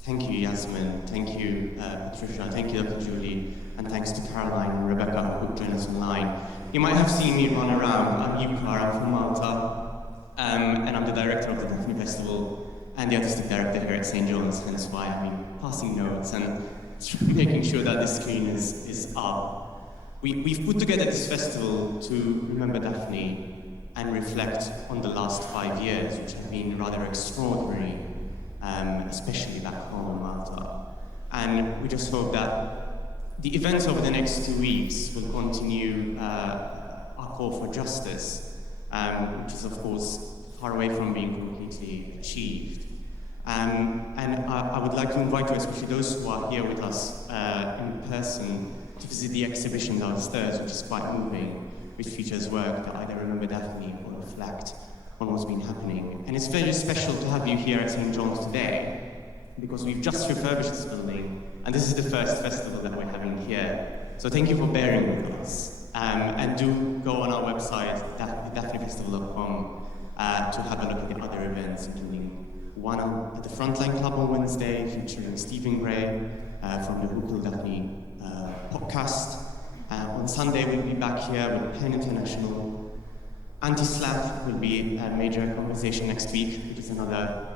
thank you, Yasmin, thank you, Patricia, thank you, Dr. Julie, and thanks to Caroline and Rebecca who joined us online. You might have seen me run around. I'm Yukar, I'm from Malta, and I'm the director of the Daphne Festival and the artistic director here at St. John's, hence why I've been passing notes and making sure that the screen is up. We've put together this festival to remember Daphne and reflect on the last 5 years, which have been rather extraordinary, especially back home in Malta. And we just hope that the events over the next 2 weeks will continue our call for justice, which is of course far away from being completely achieved. And I would like to invite you, especially those who are here with us in person, to visit the exhibition downstairs, which is quite moving, which features work that either remember Daphne or reflect on what's been happening. And it's very special to have you here at St. John's today, because we've just refurbished this building, and this is the first festival that we're having here. So thank you for bearing with us. And do go on our website, daphnefestival.com, to have a look at the other events, including one at the Frontline Club on Wednesday, featuring Stephen Gray from the Hookle Daphne podcast. On Sunday, we'll be back here with Pen International. Anti-slap will be a major conversation next week, which is another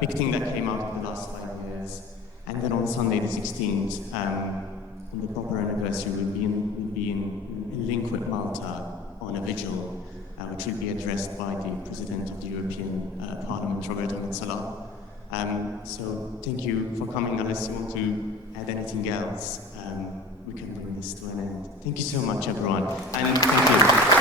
big thing that came out in the last 5 years. And then on Sunday, the 16th, on the proper anniversary, we'll be in link with Malta on a vigil, which will be addressed by the President of the European Parliament, Roberto Metsola. So thank you for coming. Unless you want to add anything else, we can bring this to an end. Thank you so much, everyone, and thank you.